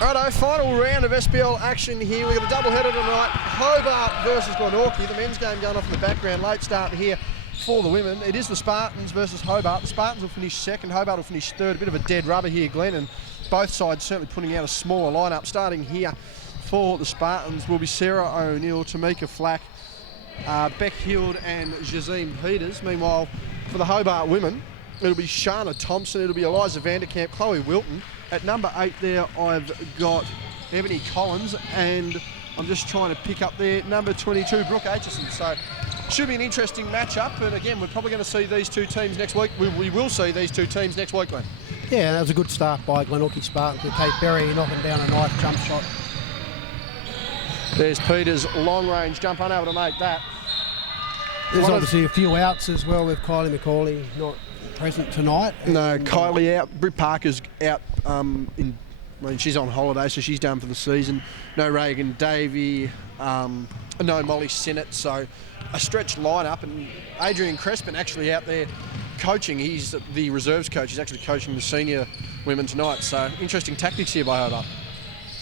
Righto, final round of SPL action here. We've got a double-header tonight. Hobart versus Glenorchy. The men's game going off in the background. Late start here for the women. It is the Spartans versus Hobart. The Spartans will finish second. Hobart will finish third. A bit of a dead rubber here, Glenn, and both sides certainly putting out a smaller lineup. Starting here for the Spartans will be Sarah O'Neill, Tamika Flack, Beck Hield and Jazeen Peters. Meanwhile, for the Hobart women, it'll be Shana Thompson, it'll be Eliza Vanderkamp, Chloe Wilton. At number 8 there, I've got Ebony Collins, and I'm just trying to pick up there, number 22, Brooke Aitchison. So, should be an interesting matchup, and again, we're probably going to see these two teams next week. We will see these two teams next week, Glenn. Yeah, that was a good start by Glenorchy Spartans with Kate Berry knocking down a nice jump shot. There's Peters' long-range jump, unable to make that. There's obviously a few outs as well with Kylie McCauley not present tonight. No, Kylie out. Britt Parker's out. She's on holiday, so she's done for the season. No Reagan Davey. No Molly Sinnott. So a stretched lineup, and Adrian Crespin actually out there coaching. He's the reserves coach. He's actually coaching the senior women tonight. So interesting tactics here by Hobart.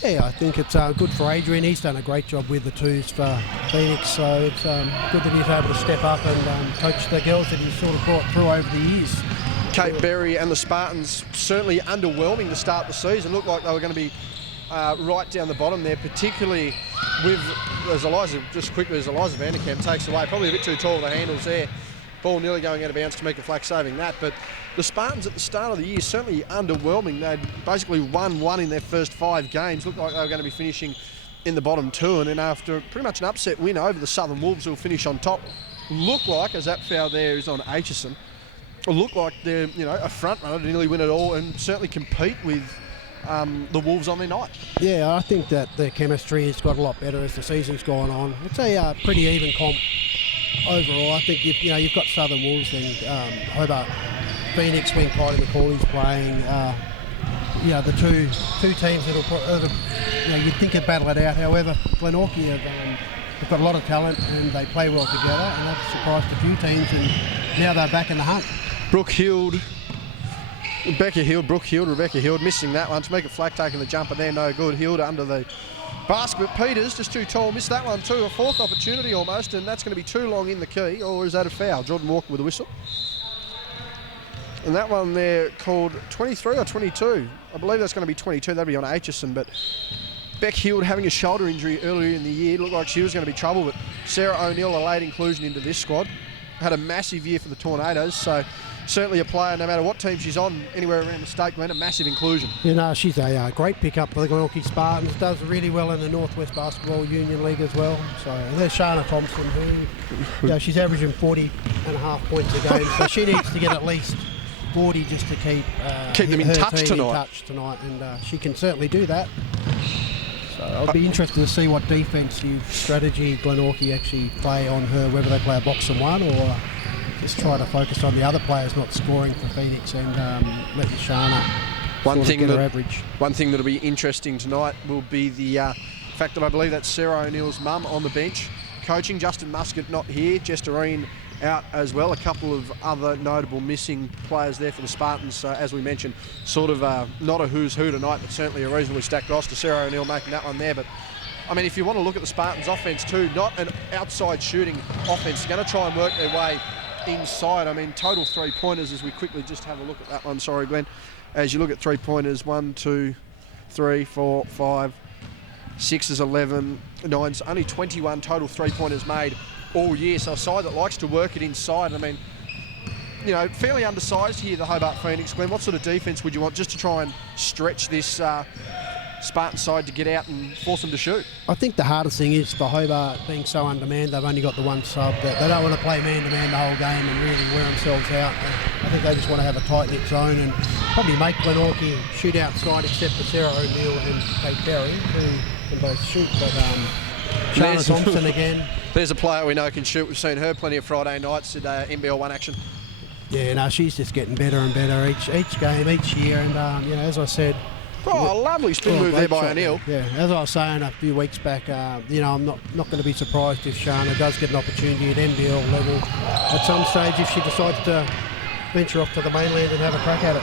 Yeah, I think it's good for Adrian. He's done a great job with the twos for Phoenix, so it's good that he's able to step up and coach the girls that he's sort of brought through over the years. Kate Berry and the Spartans certainly underwhelming to start the season. Looked like they were going to be right down the bottom there, particularly with, as Eliza Vanderkamp takes away, probably a bit too tall, the handles there. Ball nearly going out of bounds, Tamika Flack saving that. But the Spartans at the start of the year certainly underwhelming. They'd basically won one in their first 5 games. Looked like they were going to be finishing in the bottom 2, and then after pretty much an upset win over the Southern Wolves, who'll finish on top, look like, as that foul there is on Aitchison, look like they're a front runner to nearly win it all and certainly compete with the Wolves on their night. Yeah, I think that the chemistry has got a lot better as the season's gone on. It's a pretty even comp overall. I think you've got Southern Wolves and Hobart Phoenix when Kylie McCauley's playing. The two teams that'll you'd think would battle it out. However, Glenorchy have got a lot of talent and they play well together, and that's surprised a few teams, and now they're back in the hunt. Brooke Hield, Rebecca Hield missing that one. Tamika Flack taking the jumper there, no good. Hield under the basket. Peters just too tall, missed that one too. A 4th opportunity almost, and that's going to be too long in the key. Or is that a foul? Jordan Walker with a whistle. And that one there called 23 or 22. I believe that's going to be 22. That'll be on Aitchison. But Beck Hield having a shoulder injury earlier in the year. Looked like she was going to be trouble. But Sarah O'Neill, a late inclusion into this squad. Had a massive year for the Tornadoes. So certainly a player, no matter what team she's on, anywhere around the state, Glenn, a massive inclusion. She's a great pickup for the Glenorchy Spartans. Does really well in the Northwest Basketball Union League as well. So and there's Shana Thompson, who she's averaging 40.5 points a game. So she needs to get at least 40 just to keep them in touch tonight, and she can certainly do that. So I'll be interested to see what defensive strategy Glenorchy actually play on her, whether they play a box and one or just try to focus on the other players not scoring for Phoenix and letting Shana get her average. One thing that'll be interesting tonight will be the fact that I believe that's Sarah O'Neill's mum on the bench coaching. Justin Muscat not here, Jesterine out as well. A couple of other notable missing players there for the Spartans. As we mentioned, sort of not a who's who tonight, but certainly a reasonably stacked roster. Sarah O'Neill making that one there. But I mean, if you want to look at the Spartans' offense too, not an outside shooting offense. They're going to try and work their way inside. I mean, total 3-pointers as we quickly just have a look at that one. Sorry, Glenn. As you look at 3-pointers, 1, 2, 3, 4, 5, 6 is 11, 9's only 21 total 3-pointers made all year. So a side that likes to work it inside. I mean, fairly undersized here, the Hobart Phoenix. Glenn, what sort of defence would you want just to try and stretch this Spartan side to get out and force them to shoot? I think the hardest thing is for Hobart being so undermanned, they've only got the one sub. That they don't want to play man-to-man the whole game and really wear themselves out. I think they just want to have a tight-knit zone and probably make Glenorchy shoot outside, except for Sarah O'Neill and Kate Berry, who can both shoot. But Shana Thompson again. There's a player we know can shoot. We've seen her plenty of Friday nights at NBL 1 action. Yeah, no, she's just getting better and better each game, each year. And, as I said... Oh, a lovely spin move there by O'Neill. Yeah, as I was saying a few weeks back, I'm not going to be surprised if Shana does get an opportunity at NBL level at some stage if she decides to venture off to the mainland and have a crack at it.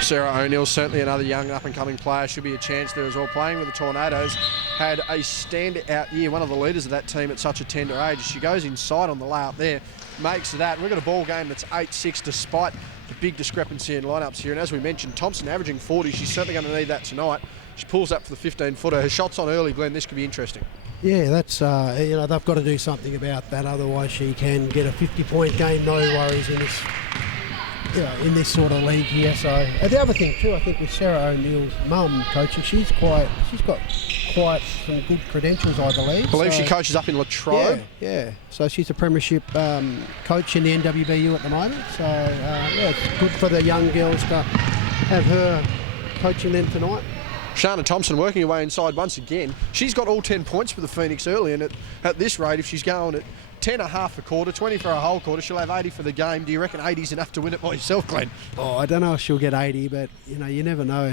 Sarah O'Neill, certainly another young up-and-coming player. Should be a chance there as well. Playing with the Tornadoes, had a standout year. One of the leaders of that team at such a tender age. She goes inside on the layup there, makes that. We've got a ball game that's 8-6 despite the big discrepancy in lineups here. And as we mentioned, Thompson averaging 40. She's certainly going to need that tonight. She pulls up for the 15-footer. Her shot's on early, Glenn. This could be interesting. Yeah, that's they've got to do something about that. Otherwise, she can get a 50-point game, no worries in this. In this sort of league here. So the other thing too, I think with Sarah O'Neill's mum coaching, she's got quite some good credentials, I believe. She coaches up in Latrobe. Yeah. So she's a premiership coach in the NWBU at the moment. So it's good for the young girls to have her coaching them tonight. Shana Thompson working her way inside once again. She's got all 10 points for the Phoenix early, and at this rate, if she's going at 10.5 a quarter, 20 for a whole quarter, she'll have 80 for the game. Do you reckon 80's enough to win it by yourself, Glenn? Oh, I don't know if she'll get 80, but you never know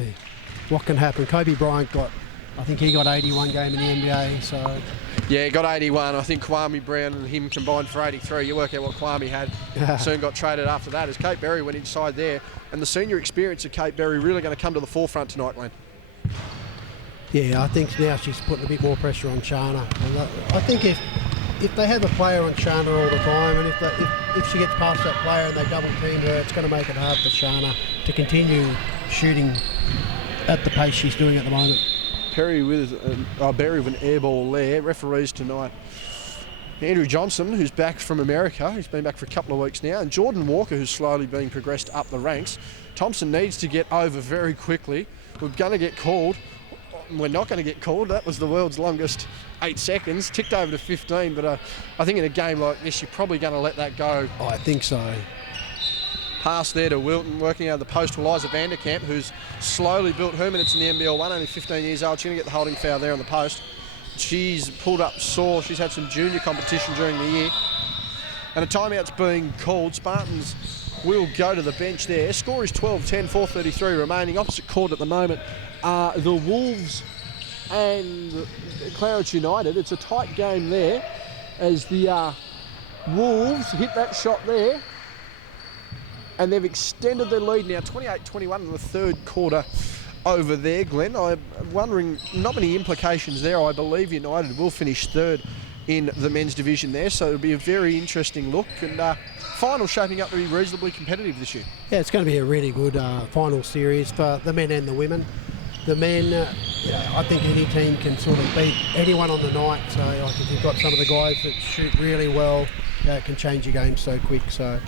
what can happen. Kobe Bryant I think he got 81 game in the NBA, so... Yeah, got 81. I think Kwame Brown and him combined for 83. You work out what Kwame had. Soon got traded after that as Kate Berry went inside there. And the senior experience of Kate Berry really going to come to the forefront tonight, Glenn. Yeah, I think now she's putting a bit more pressure on Shana. And I think if they have a player on Shana all the time, and if she gets past that player and they double team her, it's going to make it hard for Shana to continue shooting at the pace she's doing at the moment. Berry with an air ball there. Referees tonight, Andrew Johnson, who's back from America. He's been back for a couple of weeks now. And Jordan Walker, who's slowly being progressed up the ranks. Thompson needs to get over very quickly. We're going to get called. We're not going to get called. That was the world's longest 8 seconds. Ticked over to 15, but I think in a game like this, you're probably going to let that go. Oh, I think so. Pass there to Wilton, working out of the post to Eliza Vanderkamp, who's slowly built her minutes in the NBL1, only 15 years old. She's going to get the holding foul there on the post. She's pulled up sore. She's had some junior competition during the year. And a timeout's being called. Spartans will go to the bench there. Score is 12-10, 4:33 remaining. Opposite court at the moment are the Wolves and Clarence United. It's a tight game there as the Wolves hit that shot there. And they've extended their lead now, 28-21 in the third quarter over there, Glenn. I'm wondering, not many implications there. I believe United will finish third in the men's division there, so it'll be a very interesting look. And final shaping up to be reasonably competitive this year. Yeah, it's going to be a really good final series for the men and the women. The men, I think any team can sort of beat anyone on the night. So like if you've got some of the guys that shoot really well, it can change your game so quick. So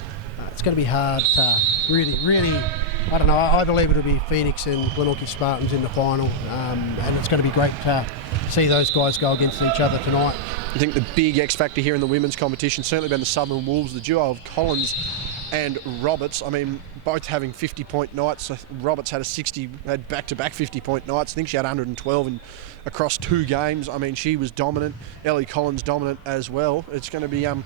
it's going to be hard to really, I don't know, I believe it'll be Phoenix and Glenorchy Spartans in the final, and it's going to be great to see those guys go against each other tonight. I think the big X factor here in the women's competition certainly been the Southern Wolves, the duo of Collins and Roberts. I mean, both having 50-point nights. Roberts had back-to-back 50-point nights. I think she had 112 across 2 games. I mean, she was dominant. Ellie Collins dominant as well. It's going to be an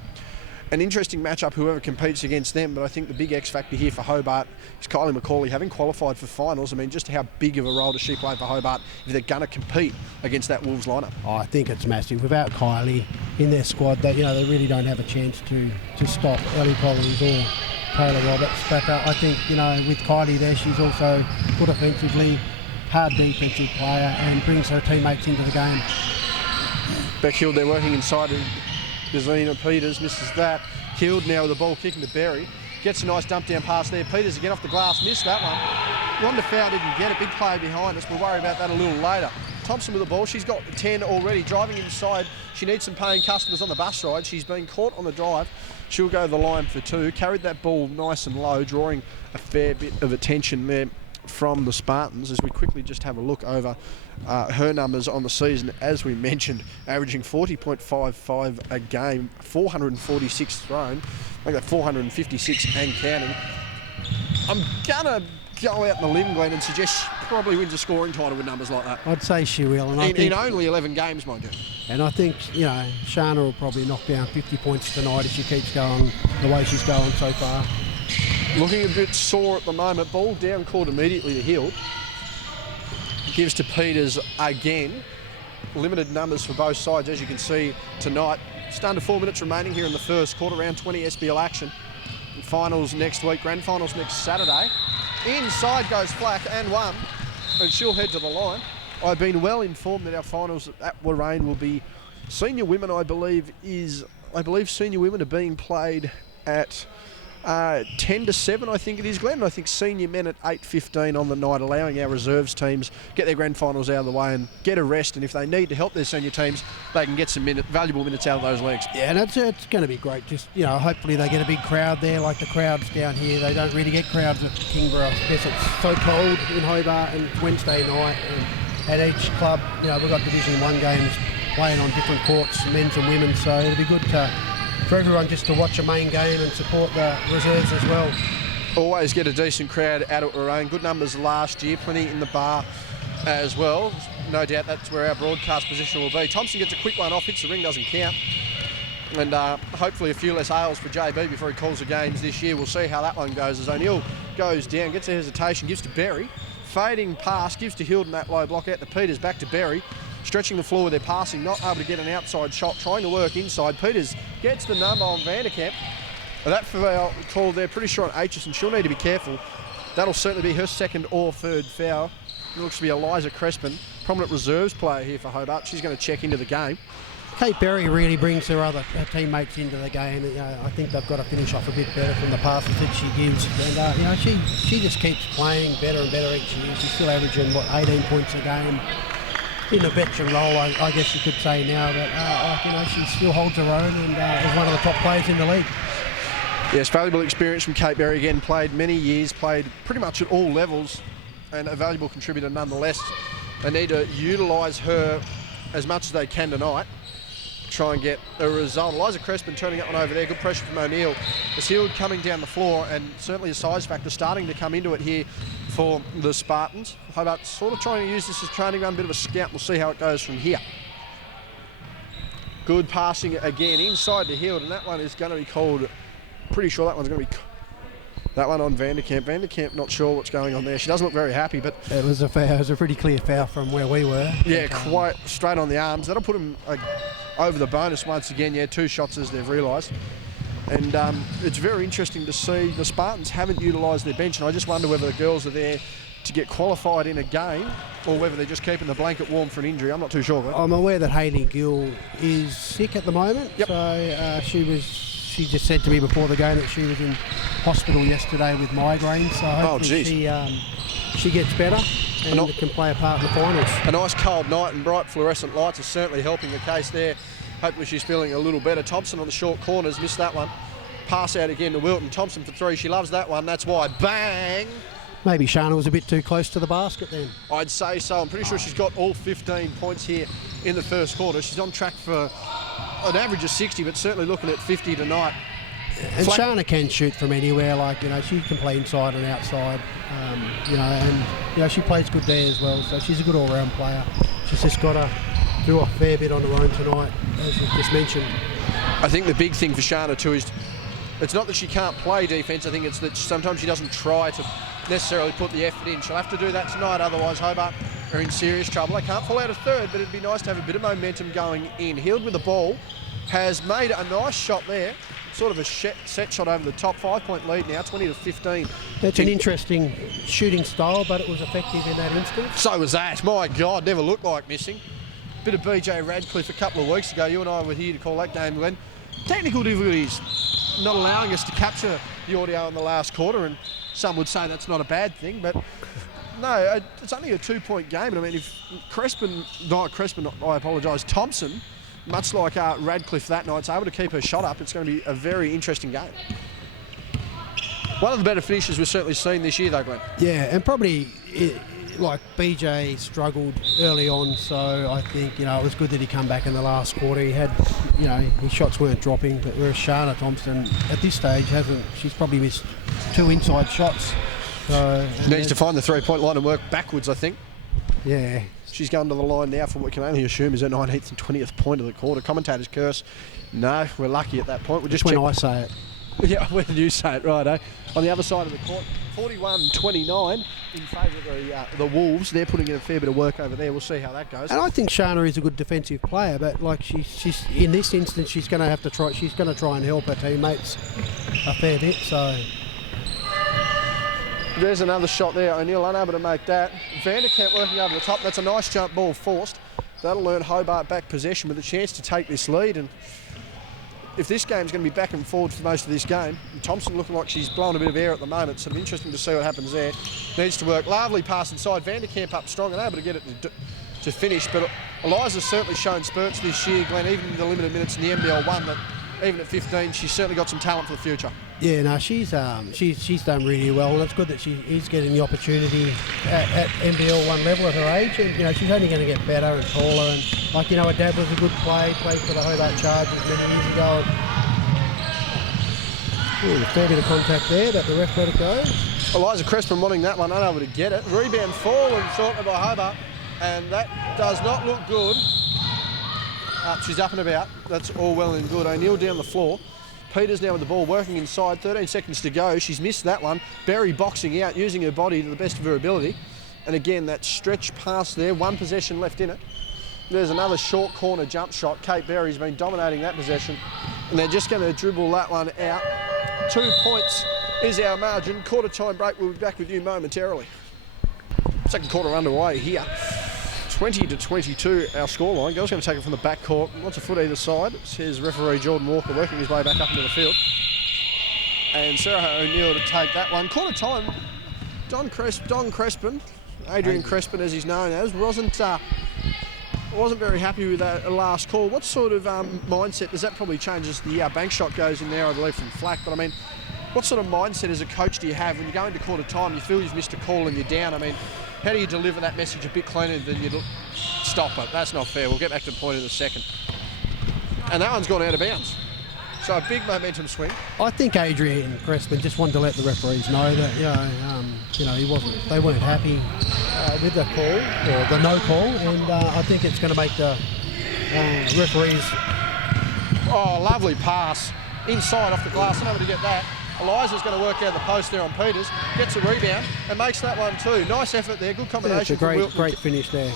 interesting matchup, whoever competes against them. But I think the big X factor here for Hobart is Kylie McCauley, having qualified for finals. I mean, just how big of a role does she play for Hobart if they're going to compete against that Wolves lineup? Oh, I think it's massive. Without Kylie in their squad, they really don't have a chance to stop Ellie Collins or Taylor Roberts. But I think, with Kylie there, she's also good offensively, hard defensive player, and brings her teammates into the game. Beck Hill, they're working inside. Gazina Peters misses that. Killed now with the ball kicking to Berry. Gets a nice dump down pass there. Peters again off the glass, missed that one. Ronda Fowl didn't get it. Big play behind us. We'll worry about that a little later. Thompson with the ball. She's got 10 already. Driving inside. She needs some paying customers on the bus ride. She's been caught on the drive. She'll go to the line for 2. Carried that ball nice and low, drawing a fair bit of attention there from the Spartans. As we quickly just have a look over her numbers on the season, as we mentioned, averaging 40.55 a game, 446 thrown, I think that 456 and counting. I'm gonna go out on a limb, Glenn, and suggest she probably wins a scoring title with numbers like that. I'd say she will, and in only 11 games, mind you. And I think Shana will probably knock down 50 points tonight if she keeps going the way she's going so far. Looking a bit sore at the moment. Ball down court immediately to Hill. Gives to Peters again. Limited numbers for both sides, as you can see tonight. Just under 4 minutes remaining here in the first quarter, round 20 SBL action. Finals next week, grand finals next Saturday. Inside goes Flack and one, and she'll head to the line. I've been well informed that our finals at Warrane will be senior women, I believe senior women are being played at 10 to 7, I think it is, Glenn. And I think senior men at 8:15 on the night, allowing our reserves teams get their grand finals out of the way and get a rest. And if they need to help their senior teams, they can get some valuable minutes out of those legs. Yeah, and it's going to be great. Just, hopefully they get a big crowd there, like the crowds down here. They don't really get crowds at Kingborough. I guess it's so cold in Hobart, and it's Wednesday night. And at each club, we've got Division 1 games playing on different courts, men's and women's. So it'll be good for everyone just to watch a main game and support the reserves as well. Always get a decent crowd out at Warrane. Good numbers last year, plenty in the bar as well. No doubt that's where our broadcast position will be. Thompson gets a quick one off, hits the ring, doesn't count. And hopefully a few less ales for JB before he calls the games this year. We'll see how that one goes as O'Neill goes down, gets a hesitation, gives to Berry. Fading pass, gives to Hilden that low block out to Peters, back to Berry. Stretching the floor with their passing, not able to get an outside shot, trying to work inside. Peters gets the number on Vanderkamp. That foul called there, pretty sure on Aitchison. She'll need to be careful. That'll certainly be her second or third foul. It looks to be Eliza Crespin, prominent reserves player here for Hobart. She's going to check into the game. Kate Berry really brings her teammates into the game. I think they've got to finish off a bit better from the passes that she gives. And she just keeps playing better and better each year. She's still averaging 18 points a game in a veteran role, I guess you could say now. But she still holds her own and is one of the top players in the league. Yes, valuable experience from Kate Berry again. Played many years, played pretty much at all levels, and a valuable contributor nonetheless. They need to utilise her as much as they can tonight. Try and get a result. Eliza Crespin turning up one over there. Good pressure from O'Neill. Hield coming down the floor, and certainly a size factor starting to come into it here for the Spartans. Hobart sort of trying to use this as training run, a bit of a scout. We'll see how it goes from here. Good passing again inside to Hield, and that one is going to be called. Pretty sure that one's going to be. That one on Vanderkamp. Vanderkamp not sure what's going on there. She doesn't look very happy, but it was a foul. It was a pretty clear foul from where we were. Yeah, quite straight on the arms. That'll put him over the bonus once again. Yeah, 2 shots as they've realised. And it's very interesting to see the Spartans haven't utilised their bench, and I just wonder whether the girls are there to get qualified in a game or whether they're just keeping the blanket warm for an injury. I'm not too sure. I'm aware that Hayley Gill is sick at the moment. Yep. So she just said to me before the game that she was in hospital yesterday with migraines. So hopefully she gets better and can play a part in the finals. A nice cold night and bright fluorescent lights are certainly helping the case there. Hopefully she's feeling a little better. Thompson on the short corners, missed that one. Pass out again to Wilton. Thompson for 3. She loves that one. That's why. Bang! Maybe Shana was a bit too close to the basket then. I'd say so. I'm pretty sure she's got all 15 points here in the first quarter. She's on track for an average of 60, but certainly looking at 50 tonight. And Shana can shoot from anywhere. She can play inside and outside. She plays good there as well. So she's a good all-round player. She's just got to do a fair bit on her own tonight, as you just mentioned. I think the big thing for Shana too is it's not that she can't play defence. I think it's that sometimes she doesn't try to necessarily put the effort in. She'll have to do that tonight, otherwise Hobart are in serious trouble. They can't fall out of third, but it'd be nice to have a bit of momentum going in. Hield with the ball, has made a nice shot there. Sort of a set shot over the top. 5-point lead now, 20 to 15. That's an interesting shooting style, but it was effective in that instance. So was that. My God, never looked like missing. Bit of BJ Radcliffe a couple of weeks ago. You and I were here to call that game, Glenn. Technical difficulties not allowing us to capture the audio in the last quarter, and some would say that's not a bad thing, but no, it's only a 2-point game. And I mean, if I apologise, Thompson, much like Radcliffe that night, is able to keep her shot up, it's going to be a very interesting game. One of the better finishes we've certainly seen this year, though, Glenn. Yeah, and probably BJ struggled early on, so I think it was good that he come back in the last quarter. He had, his shots weren't dropping, but whereas Shana Thompson at this stage hasn't. She's probably missed 2 inside shots. So needs to find the 3-point line and work backwards, I think. Yeah. She's going to the line now for what we can only assume is her 19th and 20th point of the quarter. Commentators curse. No, we're lucky at that point. We'll just when I say it. Yeah, when you say it, right, eh? On the other side of the court, 41-29 in favour of the Wolves. They're putting in a fair bit of work over there. We'll see how that goes. And I think Shana is a good defensive player, but she's in this instance she's going to have to try. She's going to try and help her teammates a fair bit. So There's another shot there. O'Neill unable to make that. Vanderkamp working over the top. That's a nice jump ball forced. That'll earn Hobart back possession with a chance to take this lead. And if this game's going to be back and forward for most of this game, Thompson looking like she's blowing a bit of air at the moment. Sort of interesting to see what happens there. Needs to work. Lovely pass inside. Vanderkamp up strong and able to get it to finish. But Eliza's certainly shown spurts this year, Glenn, even in the limited minutes in the NBL 1, that even at 15, she's certainly got some talent for the future. Yeah, no, she's done really well, and it's good that she is getting the opportunity at NBL 1 level at her age, and she's only going to get better and taller. And her dad was a good played for the Hobart Chargers many years ago. Ooh, a fair bit of contact there, but the ref let it go. Eliza Crespin wanting that one, unable to get it. Rebound forward shortly by Hobart, and that does not look good. She's up and about. That's all well and good. O'Neill down the floor. Peters now with the ball, working inside. 13 seconds to go. She's missed that one. Berry boxing out, using her body to the best of her ability. And again, that stretch pass there. One possession left in it. There's another short corner jump shot. Kate Berry's been dominating that possession. And they're just going to dribble that one out. 2 points is our margin. Quarter time break. We'll be back with you momentarily. Second quarter underway here. 20-22 our scoreline. Girls going to take it from the back court. Lots of foot either side. Here's referee Jordan Walker working his way back up into the field. And Sarah O'Neill to take that one. Quarter time. Don Crespin, Adrian Crespin as he's known as, wasn't very happy with that last call. What sort of mindset does that probably change as the bank shot goes in there, I believe, from Flack? But I mean, what sort of mindset as a coach do you have when you go into quarter time, you feel you've missed a call and you're down? I mean, how do you deliver that message a bit cleaner than you stop it? That's not fair. We'll get back to the point in a second. And that one's gone out of bounds. So a big momentum swing. I think Adrian Crespin just wanted to let the referees know that they weren't happy with the call or the no call, and I think it's going to make the referees. Oh, lovely pass inside off the glass. Unable to get that. Eliza's going to work out the post there on Peters, gets a rebound and makes that one too. Nice effort there, good combination. Yeah, it's a great finish there.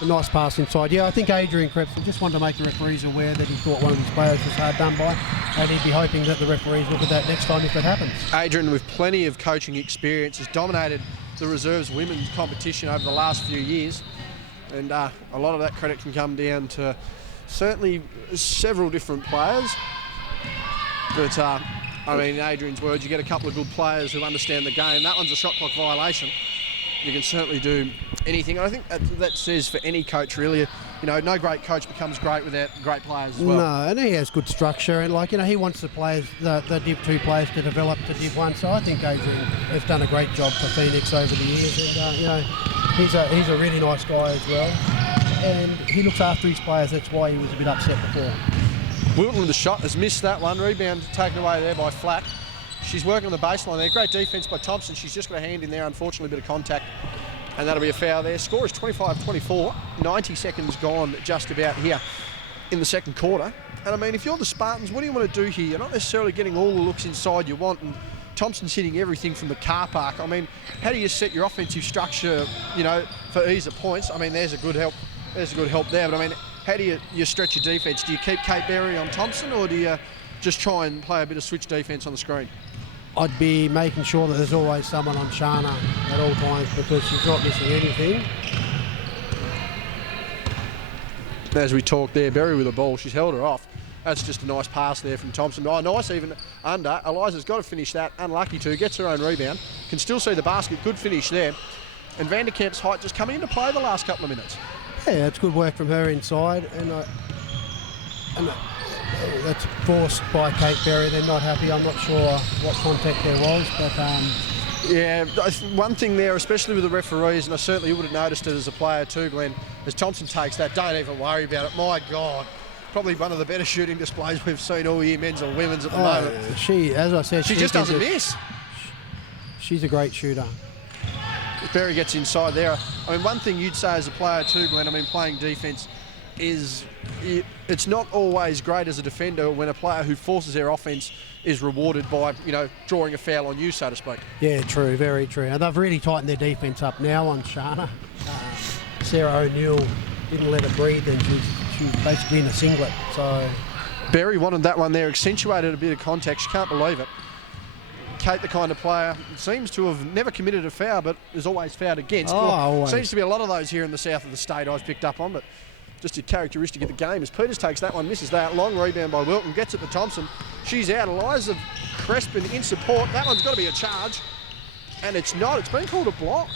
A nice pass inside. Yeah, I think Adrian Crespin just wanted to make the referees aware that he thought one of his players was hard done by, and he'd be hoping that the referees look at that next time if it happens. Adrian, with plenty of coaching experience, has dominated the reserves women's competition over the last few years, and a lot of that credit can come down to certainly several different players. But I mean, in Adrian's words, you get a couple of good players who understand the game. That one's a shot clock violation. You can certainly do anything. And I think that says for any coach, really, no great coach becomes great without great players as well. No, and he has good structure, and he wants the players, the Div 2 players, to develop to Div 1. So I think Adrian has done a great job for Phoenix over the years, and he's a really nice guy as well, and he looks after his players. That's why he was a bit upset before. Wilton with the shot has missed that one. Rebound taken away there by Flack. She's working on the baseline there. Great defence by Thompson. She's just got a hand in there, unfortunately, a bit of contact. And that'll be a foul there. Score is 25-24. 90 seconds gone just about here in the second quarter. And I mean, if you're the Spartans, what do you want to do here? You're not necessarily getting all the looks inside you want, and Thompson's hitting everything from the car park. I mean, how do you set your offensive structure, for ease of points? I mean, there's a good help. There's a good help there. But I mean, how do you stretch your defence? Do you keep Kate Berry on Thompson, or do you just try and play a bit of switch defence on the screen? I'd be making sure that there's always someone on Shana at all times, because she's not missing anything. As we talk there, Berry with the ball, she's held her off. That's just a nice pass there from Thompson. Oh, nice even under. Eliza's got to finish that. Unlucky to. Gets her own rebound. Can still see the basket. Good finish there. And Vanderkamp's height just coming into play the last couple of minutes. Yeah, it's good work from her inside, and that's forced by Kate Berry. They're not happy. I'm not sure what contact there was, but yeah, one thing there, especially with the referees, and I certainly would have noticed it as a player too, Glenn, as Thompson takes that, don't even worry about it. My God, probably one of the better shooting displays we've seen all year, men's or women's at the moment. She, as I said, she just doesn't miss. She's a great shooter. Berry gets inside there. I mean, one thing you'd say as a player too, Glenn, I mean, playing defence is it's not always great as a defender when a player who forces their offence is rewarded by, drawing a foul on you, so to speak. Yeah, true, very true. And they've really tightened their defence up now on Shana. Sarah O'Neill didn't let her breathe, and she's basically in a singlet. So Berry wanted that one there, accentuated a bit of contact. She can't believe it. Kate, the kind of player, seems to have never committed a foul, but is always fouled against. Always. Seems to be a lot of those here in the south of the state I've picked up on, but just a characteristic of the game as Peters takes that one, misses that. Long rebound by Wilton, gets it to Thompson. She's out. Eliza Crespin in support. That one's got to be a charge, and it's not. It's been called a block.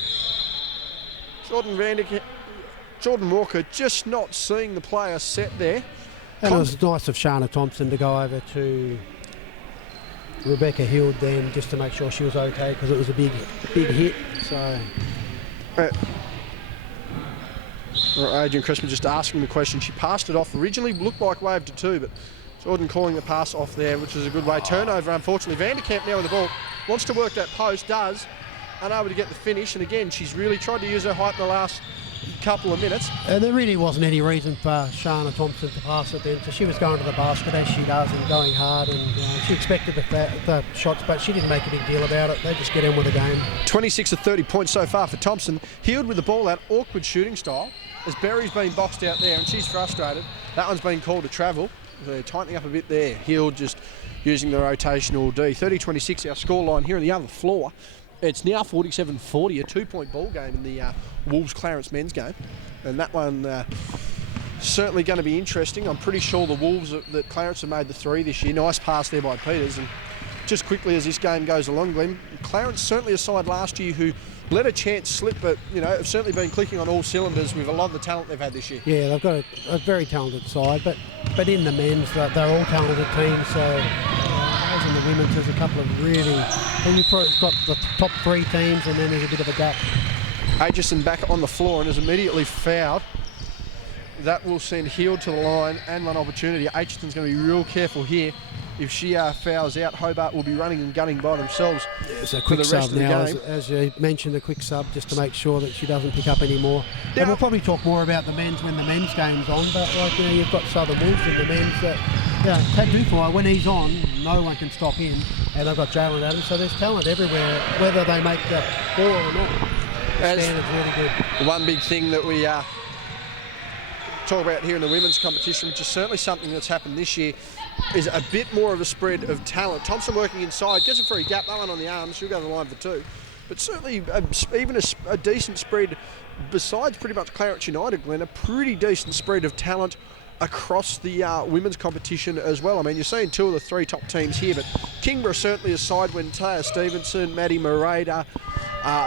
Jordan Walker just not seeing the player set there. And it was nice of Shana Thompson to go over to Rebecca Hill then just to make sure she was okay, because it was a big hit. So Adrian Crespin just asking the question. She passed it off. Originally looked like wave to 2, but Jordan calling the pass off there, which is a good way. Turnover, unfortunately. Vanderkamp now with the ball. Wants to work that post, does. Unable to get the finish, and again, she's really tried to use her height in the last couple of minutes. And there really wasn't any reason for Shana Thompson to pass it then. So she was going to the basket as she does and going hard, and she expected the shots, but she didn't make a big deal about it. They just get in with the game. 26 of 30 points so far for Thompson. Healed with the ball, that awkward shooting style, as Berry's been boxed out there, and she's frustrated. That one's been called a travel. They're tightening up a bit there. Healed just using the rotational D. 30-26 our scoreline here on the other floor. It's now 47-40, a 2-point ball game in the Wolves-Clarence men's game. And that one certainly going to be interesting. I'm pretty sure the Wolves, that Clarence have made the 3 this year. Nice pass there by Peters. And just quickly as this game goes along, Glenn, Clarence certainly a side last year who let a chance slip, but, you know, have certainly been clicking on all cylinders with a lot of the talent they've had this year. Yeah, they've got a very talented side, but in the men's, they're all talented teams, so... in the women's, there's a couple of really... And you've got the top 3 teams, and then there's a bit of a gap. Aitchison back on the floor and is immediately fouled. That will send Heald to the line and an opportunity. Aitchison's going to be real careful here. If she fouls out, Hobart will be running and gunning by themselves. Yeah, so a quick sub now, as you mentioned, a quick sub just to make sure that she doesn't pick up any more. Yeah. And we'll probably talk more about the men's when the men's game's on, but you've got Southern Wolves in the men's that, Tad Dufai, when he's on, no one can stop him, and they've got Jalen Adams, so there's talent everywhere, whether they make the ball or not. The standard's really good. One big thing that we talk about here in the women's competition, which is certainly something that's happened this year, is a bit more of a spread of talent. Thompson working inside, gets a free gap, that one on the arms, she'll go to the line for 2. But certainly even a decent spread, besides pretty much Clarence United, Glenn, a pretty decent spread of talent across the women's competition as well. I mean, you're seeing 2 of the 3 top teams here, but Kingborough certainly a side when Taya Stevenson, Maddie Morada,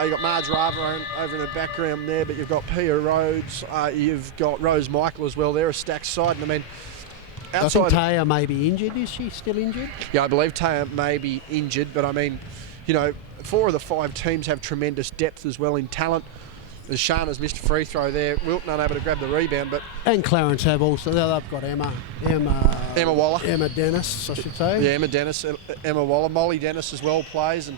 you've got Marge Rava over in the background there, but you've got Pia Rhodes, you've got Rose Michael as well. They're a stacked side, and I mean, outside, I think Taya may be injured. Is she still injured? Yeah, I believe Taya may be injured, but I mean, 4 of the 5 teams have tremendous depth as well in talent. As Shana's missed a free throw there, Wilton unable to grab the rebound, but... And Clarence have also, they've got Emma Waller. Emma Dennis, I should say. Yeah, Emma Dennis, Emma Waller. Molly Dennis as well plays, and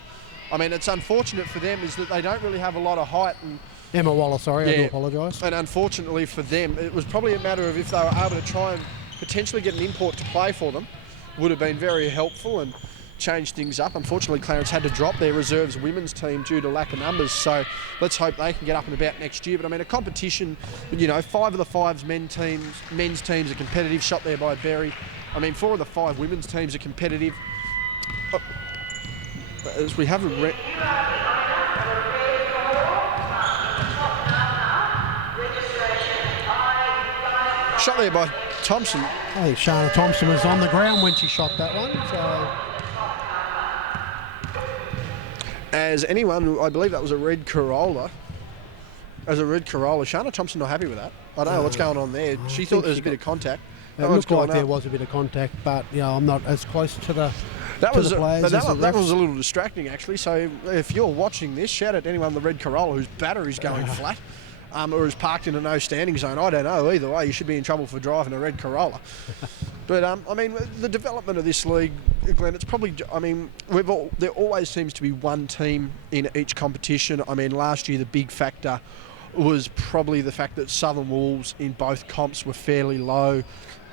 I mean, it's unfortunate for them is that they don't really have a lot of height. And Emma Waller, sorry, I do apologise. And unfortunately for them, it was probably a matter of if they were able to try and potentially get an import to play for them, would have been very helpful and changed things up. Unfortunately, Clarence had to drop their reserves women's team due to lack of numbers, so let's hope they can get up and about next year. But I mean, a competition, 5 of the 5 men's teams are competitive. Shot there by Berry. I mean, 4 of the 5 women's teams are competitive. As we have a shot there by Thompson. I think Shana Thompson was on the ground when she shot that one. So, as anyone, I believe that was a red Corolla. As a red Corolla, Shana Thompson not happy with that. I don't know what's going on there. She thought there was a bit of contact. It looked like there was a bit of contact, but I'm not as close to the. That was a little distracting, actually. So if you're watching this, shout out to anyone in the red Corolla whose battery's going flat, or is parked in a no standing zone. I don't know. Either way, you should be in trouble for driving a red Corolla. But I mean, the development of this league, Glenn, it's probably. I mean, there always seems to be one team in each competition. I mean, last year the big factor was probably the fact that Southern Wolves in both comps were fairly low.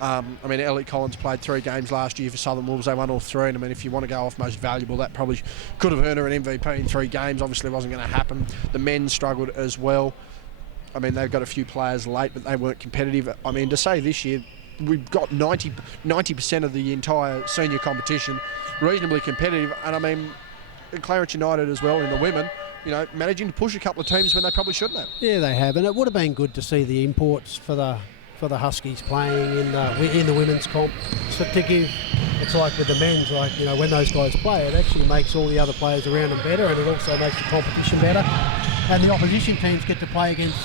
I mean, Elliot Collins played 3 games last year for Southern Wolves. They won all 3. And I mean, if you want to go off most valuable, that probably could have earned her an MVP in 3 games. Obviously, it wasn't going to happen. The men struggled as well. I mean, they've got a few players late, but they weren't competitive. I mean, to say this year, we've got 90% of the entire senior competition reasonably competitive. And I mean, Clarence United as well in the women, managing to push a couple of teams when they probably shouldn't have. Yeah, they have, and it would have been good to see the imports for the Huskies playing in the women's comp. So to give, it's like with the men's, when those guys play, it actually makes all the other players around them better, and it also makes the competition better. And the opposition teams get to play against,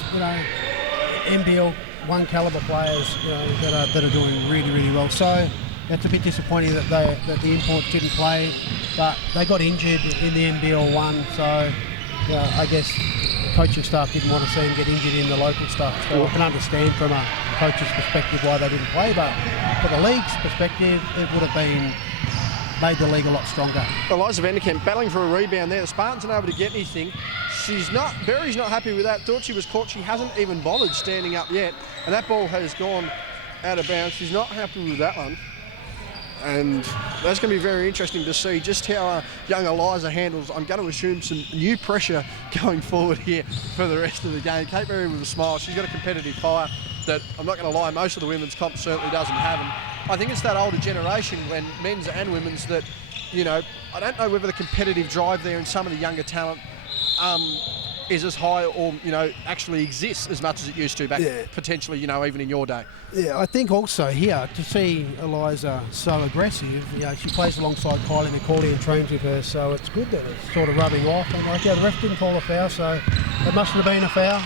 NBL one calibre players, that are doing really, really well. So it's a bit disappointing that the imports didn't play, but they got injured in the NBL one. So I guess the coaching staff didn't want to see them get injured in the local stuff. So I can understand from a coach's perspective why they didn't play, but for the league's perspective, it would have made the league a lot stronger. Eliza Vanderkamp battling for a rebound there. The Spartans aren't able to get anything. Berry's not happy with that. Thought she was caught. She hasn't even bothered standing up yet. And that ball has gone out of bounds. She's not happy with that one. And that's going to be very interesting to see just how young Eliza handles. I'm going to assume some new pressure going forward here for the rest of the game. Kate Berry with a smile. She's got a competitive fire that, I'm not going to lie, most of the women's comp certainly doesn't have. And I think it's that older generation, when men's and women's, that, I don't know whether the competitive drive there in some of the younger talent is as high or, actually exists as much as it used to back potentially, even in your day. Yeah, I think also here, to see Eliza so aggressive, she plays alongside Kylie McCauley and trains with her, so it's good that it's sort of rubbing off. And the ref didn't call a foul, so it must have been a foul.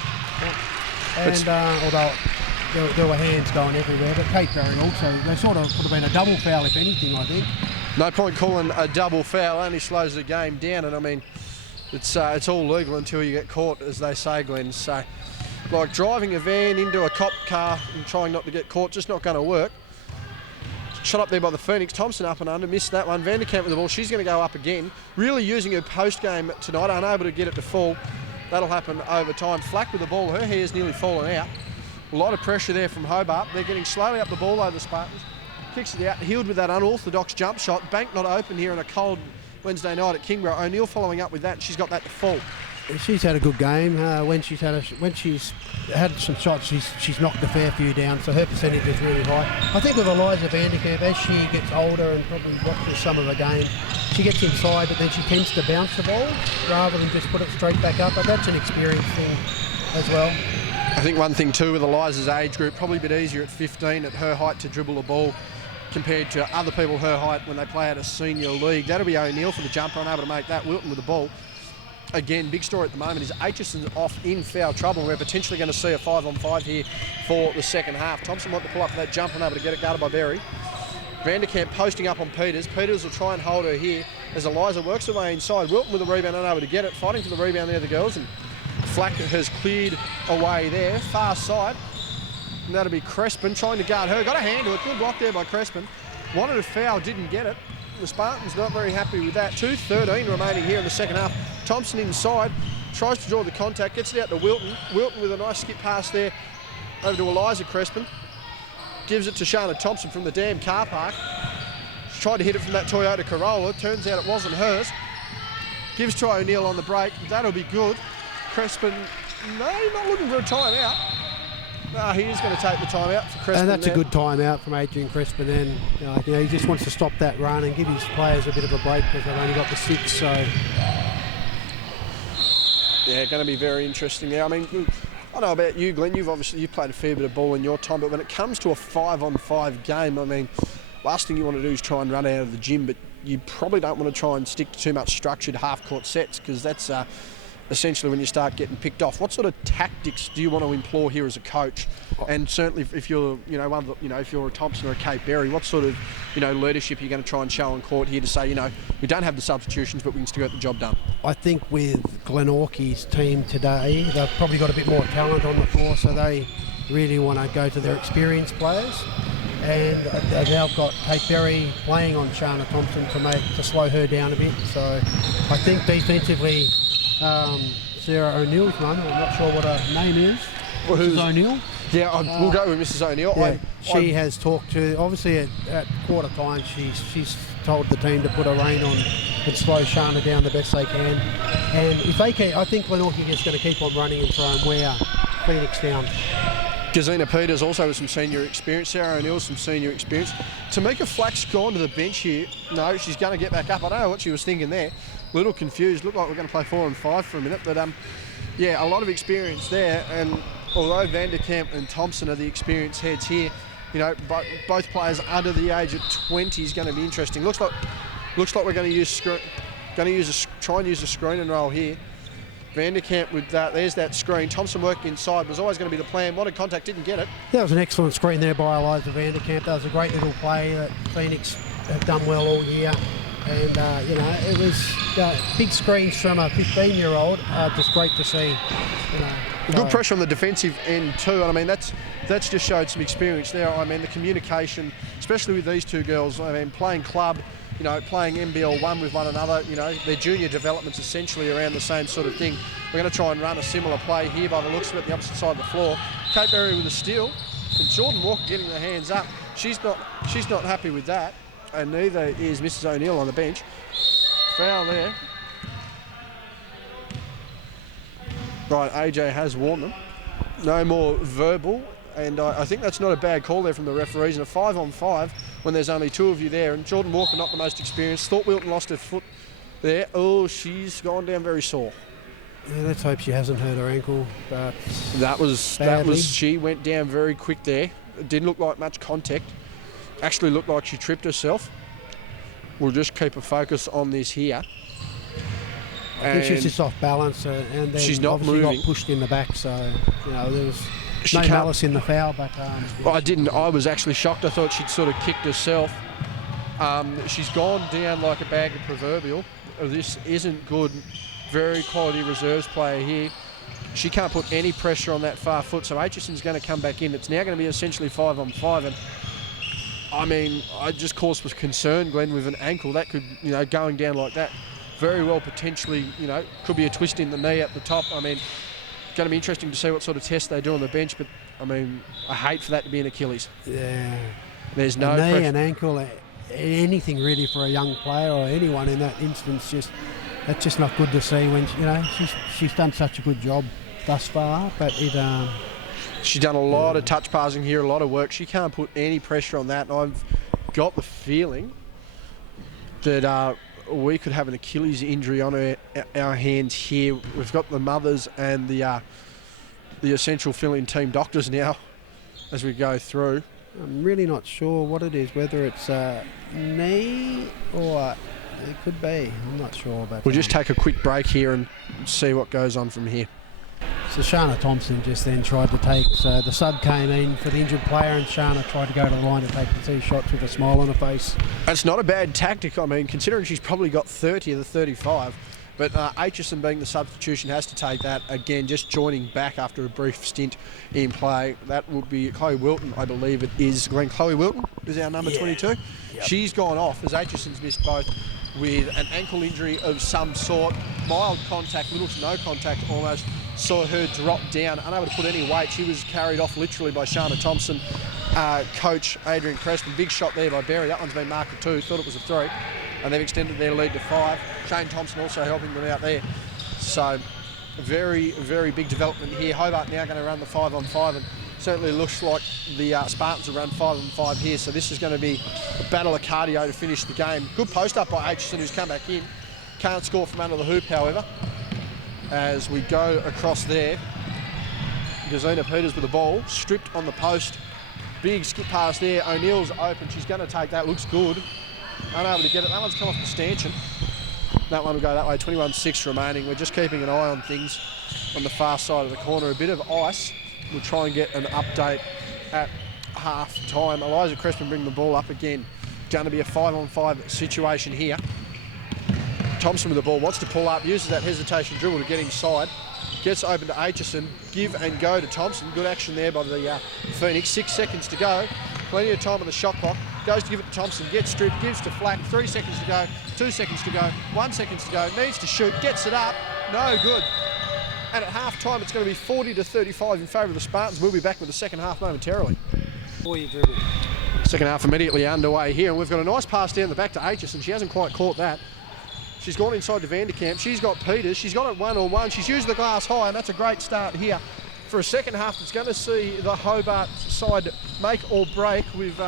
And although there were hands going everywhere, but Kate Berry also, they sort of could have been a double foul if anything, I think. No point calling a double foul, only slows the game down, and I mean, it's all legal until you get caught, as they say, Glenn. So, like driving a van into a cop car and trying not to get caught, just not going to work. Shot up there by the Phoenix. Thompson up and under, missed that one. Vanderkamp with the ball. She's going to go up again. Really using her post game tonight, unable to get it to fall. That'll happen over time. Flack with the ball. Her hair's nearly fallen out. A lot of pressure there from Hobart. They're getting slowly up the ball over the Spartans. Kicks it out. Healed with that unorthodox jump shot. Bank not open here in a cold Wednesday night at Kingborough. O'Neill following up with that. She's got that to fall. She's had a good game. When she's had some shots, she's knocked a fair few down, so her percentage is really high. I think with Eliza Vanderkamp, as she gets older and probably watches some of the game, she gets inside, but then she tends to bounce the ball rather than just put it straight back up. But that's an experience thing as well. I think one thing too with Eliza's age group, probably a bit easier at 15 at her height to dribble the ball compared to other people her height when they play at a senior league. That'll be O'Neill for the jumper, unable to make that. Wilton with the ball. Again, big story at the moment is Aitchison's off in foul trouble. We're potentially going to see a 5-on-5 here for the second half. Thompson wants to pull up for that jump, unable to get it, guarded by Berry. Vanderkamp posting up on Peters. Peters will try and hold her here as Eliza works her way inside. Wilton with the rebound, unable to get it. Fighting for the rebound there, the girls. And Flack has cleared away there. Far side. And that'll be Crespin trying to guard her. Got a hand to it. Good block there by Crespin. Wanted a foul, didn't get it. The Spartans not very happy with that. 2:13 remaining here in the second half. Thompson inside. Tries to draw the contact. Gets it out to Wilton. Wilton with a nice skip pass there over to Eliza Crespin. Gives it to Shana Thompson from the damn car park. She tried to hit it from that Toyota Corolla. Turns out it wasn't hers. Gives to O'Neill on the break. That'll be good. Crespin, no, not looking for a timeout. No, he is going to take the timeout for Crespin. And that's there. A good timeout from Adrian Crespin then. He just wants to stop that run and give his players a bit of a break because they've only got the 6, so... Yeah, going to be very interesting now. I mean, I don't know about you, Glenn. You've played a fair bit of ball in your time, but when it comes to a 5-on-5 game, I mean, last thing you want to do is try and run out of the gym, but you probably don't want to try and stick to too much structured half-court sets because that's... essentially when you start getting picked off. What sort of tactics do you want to employ here as a coach? And certainly if you're, if you're a Thompson or a Kate Berry, what sort of, leadership are you going to try and show on court here to say, we don't have the substitutions, but we can still get the job done? I think with Glenorchy's team today, they've probably got a bit more talent on the floor, so they really want to go to their experienced players. And they've now got Kate Berry playing on Shana Thompson to slow her down a bit. So I think defensively, Sarah O'Neill's mum, I'm not sure what her name is. Well, Mrs. O'Neill? Yeah, we'll go with Mrs. O'Neill. Yeah, she has talked to, obviously at quarter time, she's told the team to put a rein on and slow Shana down the best they can. And if they can, I think Glenorchy is going to keep on running and try and wear Phoenix down. Gazina Peters also with some senior experience. Sarah O'Neill some senior experience. Tamika Flack's gone to the bench here. No, she's going to get back up. I don't know what she was thinking there. little confused. Looked like we're going to play 4 and 5 for a minute, but yeah, a lot of experience there. And although Vanderkamp and Thompson are the experienced heads here, you know, but both players under the age of 20 is going to be interesting. Looks like we're going to try and use a screen and roll here. Vanderkamp with that. There's that screen. Thompson working inside was always going to be the plan. Wanted contact, didn't get it. That was an excellent screen there by Eliza Vanderkamp. That was a great little play that Phoenix have done well all year. And, you know, it was big screens from a 15-year-old. Just great to see. You know, good pressure on the defensive end too. And I mean, that's just showed some experience there. I mean, the communication, especially with these two girls. I mean, playing club, you know, playing NBL1 with one another, you know, their junior development's essentially around the same sort of thing. We're going to try and run a similar play here by the looks of it, the opposite side of the floor. Kate Berry with a steal, and Jordan Walker getting the hands up. She's not happy with that, and neither is Mrs. O'Neill on the bench. Foul there. Right, AJ has warned them. No more verbal, and I think that's not a bad call there from the referees. And a 5 on 5 when there's only 2 of you there, and Jordan Walker not the most experienced. Thought Wilton lost her foot there. Oh, she's gone down very sore. Yeah, let's hope she hasn't hurt her ankle. But that was she went down very quick there. It didn't look like much contact. Actually looked like she tripped herself. We'll just keep a focus on this here. I think she's just off balance, and then she's not obviously moving. got pushed in the back, so you know there was no malice in the foul. But I was actually shocked. I thought she'd sort of kicked herself. She's gone down like a bag of proverbial. This isn't good. Very quality reserves player here. She can't put any pressure on that far foot, so Aitchison's going to come back in. It's now going to be essentially 5 on 5, and I mean, I just cause for concern, Glenn, with an ankle that could, you know, going down like that, very well potentially, you know, could be a twist in the knee at the top. I mean, going to be interesting to see what sort of test they do on the bench, but I mean, I hate for that to be an Achilles. Yeah. There's no knee and ankle, anything really for a young player or anyone in that instance, that's just not good to see when, you know, she's done such a good job thus far, but she's done a lot of touch passing here, a lot of work. She can't put any pressure on that, and I've got the feeling that we could have an Achilles injury on our hands here. We've got the mothers and the essential fill-in team doctors now as we go through. I'm really not sure what it is, whether it's knee or it could be. I'm not sure. But we'll just take a quick break here and see what goes on from here. So Shana Thompson just then tried to take, so the sub came in for the injured player, and Shana tried to go to the line to take the 2 shots with a smile on her face. That's not a bad tactic, I mean, considering she's probably got 30 of the 35. But Aitchison being the substitution has to take that. Again, just joining back after a brief stint in play. That would be Chloe Wilton, I believe it is. Glenn, Chloe Wilton is our number 22. Yep. She's gone off as Aitchison's missed both with an ankle injury of some sort. Mild contact, little to no contact almost. Saw her drop down, unable to put any weight. She was carried off literally by Shana Thompson. Coach Adrian Creston, big shot there by Berry. That one's been marked a 2, thought it was a 3. And they've extended their lead to 5. Shane Thompson also helping them out there. So very, very big development here. Hobart now going to run the 5 on 5, and certainly looks like the Spartans will run 5 on 5 here. So this is going to be a battle of cardio to finish the game. Good post up by Aitchison, who's come back in. Can't score from under the hoop, however. As we go across there, Gazina Peters with the ball, stripped on the post. Big skip pass there. O'Neill's open. She's going to take that. Looks good. Unable to get it. That one's come off the stanchion. That one will go that way. 21-6 remaining. We're just keeping an eye on things on the far side of the corner. A bit of ice. We'll try and get an update at half time. Eliza Crespin bring the ball up again. Going to be a 5 on 5 situation here. Thompson with the ball, wants to pull up, uses that hesitation dribble to get inside. Gets open to Aitchison, give and go to Thompson. Good action there by the Phoenix. 6 seconds to go. Plenty of time on the shot clock. Goes to give it to Thompson, gets stripped, gives to Flack. 3 seconds to go, 2 seconds to go, 1 second to go. Needs to shoot, gets it up. No good. And at half time, it's going to be 40-35 in favour of the Spartans. We'll be back with the second half momentarily. Second half immediately underway here, and we've got a nice pass down the back to Aitchison. She hasn't quite caught that. She's gone inside to Vanderkamp. She's got Peters. She's got it 1-on-1. She's used the glass high, and that's a great start here for a second half that's going to see the Hobart side make or break with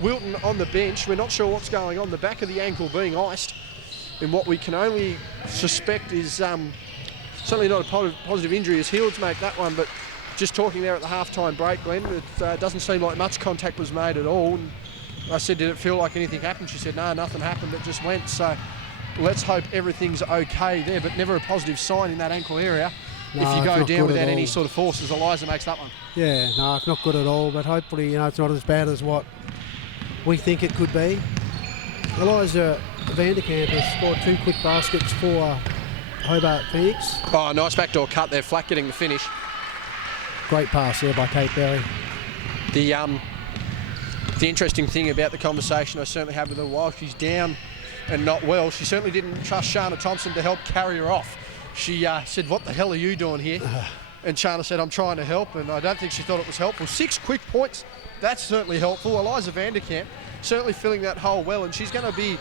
Wilton on the bench. We're not sure what's going on. The back of the ankle being iced. in what we can only suspect is certainly not a positive injury, as Heald's make that one, but just talking there at the half-time break, Glenn, it doesn't seem like much contact was made at all. And I said, did it feel like anything happened? She said, no, nothing happened, it just went. So let's hope everything's okay there, but never a positive sign in that ankle area. No, if you go down without any all. sort of force, as Eliza makes that one. Yeah, no, it's not good at all, but hopefully, it's not as bad as what we think it could be. Eliza Vanderkamp has scored 2 quick baskets for Hobart Phoenix. Oh, nice backdoor cut there, Flack getting the finish. Great pass there by Kate Berry. The interesting thing about the conversation I certainly had with her while she's down and not well, she certainly didn't trust Shana Thompson to help carry her off. She said, what the hell are you doing here? And Shana said, I'm trying to help, and I don't think she thought it was helpful. 6 quick points, that's certainly helpful. Eliza Vanderkamp certainly filling that hole well, and she's going to be,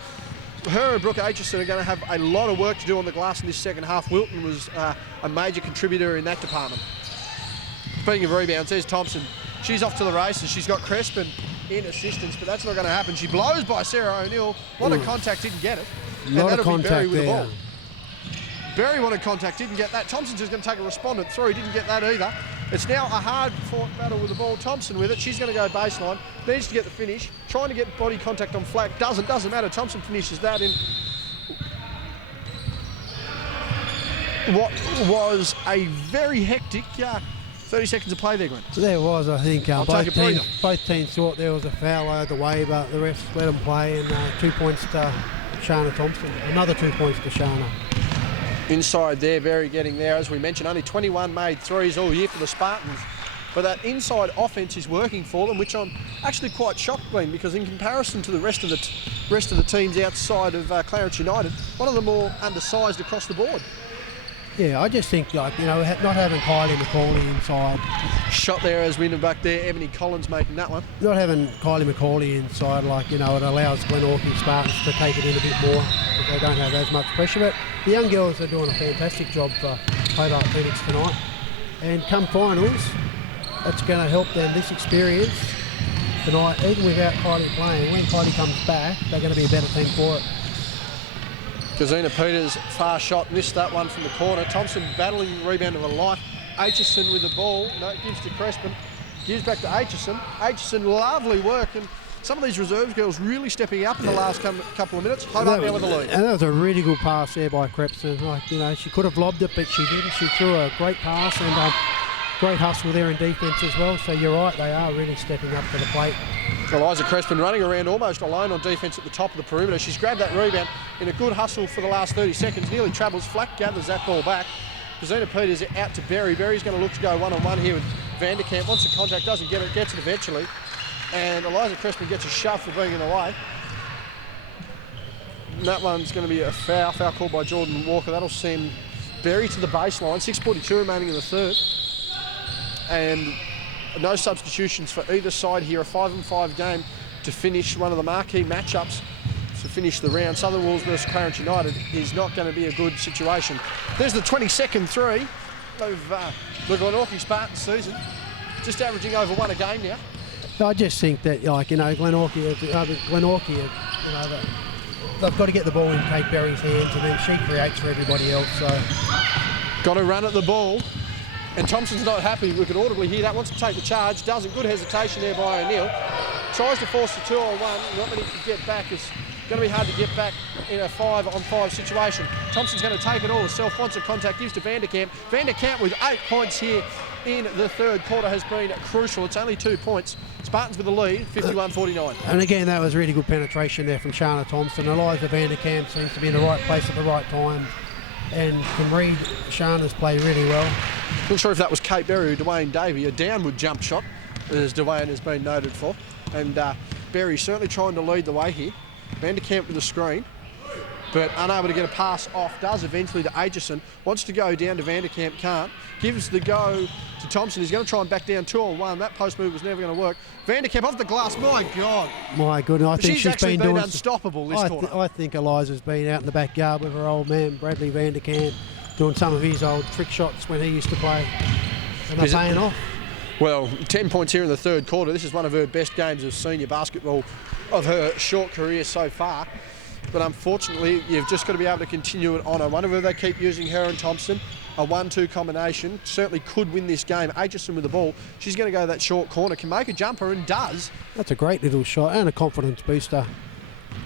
her and Brooke Aitchison are going to have a lot of work to do on the glass in this second half. Wilton was a major contributor in that department. Speaking of rebounds, there's Thompson. She's off to the races. She's got Crespin in assistance, but that's not going to happen. She blows by Sarah O'Neill. Wanted contact, didn't get it. And that'll be Berry with the ball. Berry wanted contact, didn't get that. Thompson's just going to take a respondent through, didn't get that either. It's now a hard-fought battle with the ball. Thompson with it. She's going to go baseline. Needs to get the finish. Trying to get body contact on Flack. Doesn't matter. Thompson finishes that in what was a very hectic 30 seconds of play there, Glenn. There was, I think. Both teams thought there was a foul out of the way, but the refs let them play, and 2 points to Shana Thompson. Another 2 points to Shana. Inside there, Berry getting there. As we mentioned, only 21 made threes all year for the Spartans. But that inside offense is working for them, which I'm actually quite shocked, Glenn, because in comparison to the rest of the teams outside of Clarence United, one of the more undersized across the board. Yeah, I just think, not having Kylie McCauley inside. Shot there as we know back there, Ebony Collins making that one. Not having Kylie McCauley inside, it allows Glenorchy Spartans to take it in a bit more. They don't have as much pressure, but the young girls are doing a fantastic job for Hobart Phoenix tonight. And come finals, that's going to help them, this experience tonight, even without Kylie playing. When Kylie comes back, they're going to be a better team for it. Gazina Peters, far shot, missed that one from the corner. Thompson battling the rebound of a life. Aitchison with the ball, gives to Crespin, gives back to Aitchison. Aitchison, lovely work, and some of these reserves girls really stepping up in the last couple of minutes. Hobart now with the lead. And that was a really good pass there by Crespin. She could have lobbed it, but she didn't. She threw a great pass, and great hustle there in defence as well. So you're right, they are really stepping up to the plate. Eliza Crespin running around almost alone on defence at the top of the perimeter. She's grabbed that rebound in a good hustle for the last 30 seconds. Nearly travels. Flack gathers that ball back. Gazina Peters out to Berry. Berry's going to look to go one-on-one here with Vanderkamp. Once the contact doesn't get it, gets it eventually. And Eliza Crespin gets a shove for being in the way. And that one's going to be a foul called by Jordan Walker. That'll send Berry to the baseline. 6:42 remaining in the third. And no substitutions for either side here. A 5-on-5 game to finish one of the marquee matchups to finish the round. Southern Wolves versus Clarence United is not going to be a good situation. There's the 22nd three of the Glenorchy Spartans season. Just averaging over 1 a game now. I just think that, Glenorchy, they've got to get the ball in Kate Berry's hands, and then she creates for everybody else. So, got to run at the ball. And Thompson's not happy. We can audibly hear that. Wants to take the charge. Doesn't. Good hesitation there by O'Neill. Tries to force the 2-on-1. Not many can get back. It's going to be hard to get back in a 5-on-5 situation. Thompson's going to take it all herself. Wants a contact. Gives to Vanderkamp. Vanderkamp with 8 points here in the third quarter has been crucial. It's only 2 points. Spartans with the lead, 51-49. And again, that was really good penetration there from Shana Thompson. Eliza Vanderkamp seems to be in the right place at the right time and can read Shana's play really well. Not sure if that was Kate Berry or Dwayne Davey, a downward jump shot, as Dwayne has been noted for. And Berry certainly trying to lead the way here. Vanderkamp with the screen, but unable to get a pass off. Does eventually to Aitchison. Wants to go down to Vanderkamp, can't. Gives the go to Thompson. He's going to try and back down 2-on-1. That post move was never going to work. Vanderkamp off the glass. My God. My goodness. I think she's actually been doing unstoppable this quarter. I think Eliza's been out in the backyard with her old man, Bradley Vanderkamp, doing some of his old trick shots when he used to play. And they're paying off. Well, 10 points here in the third quarter. This is one of her best games of senior basketball of her short career so far. but unfortunately you've just got to be able to continue it on. I wonder whether they keep using her and Thompson. A 1-2 combination certainly could win this game. Aitchison with the ball. She's going to go that short corner, can make a jumper and does. That's a great little shot and a confidence booster.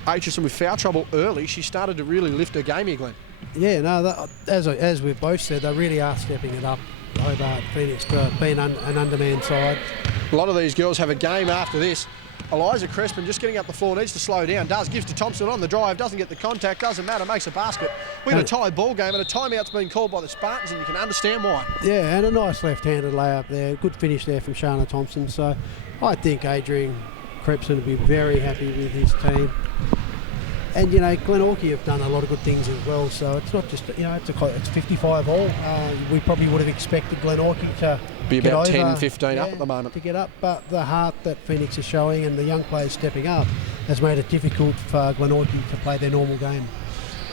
Aitchison with foul trouble early. She started to really lift her game here, Glenn. Yeah, no, as we've both said, they really are stepping it up. Hobart Phoenix being an undermanned side. A lot of these girls have a game after this. Eliza Crespin just getting up the floor, needs to slow down, gives to Thompson on the drive, doesn't get the contact, doesn't matter, makes a basket. We had a tied ball game and a timeout's been called by the Spartans, and you can understand why. Yeah, and a nice left-handed layup there. Good finish there from Shana Thompson. So I think Adrian Crespin will be very happy with his team. And, you know, Glenorchy have done a lot of good things as well, so it's not just, you know, it's 55 all. We probably would have expected Glenorchy to be about get 10, 15 up at the moment. To get up, but the heart that Phoenix is showing and the young players stepping up has made it difficult for Glenorchy to play their normal game.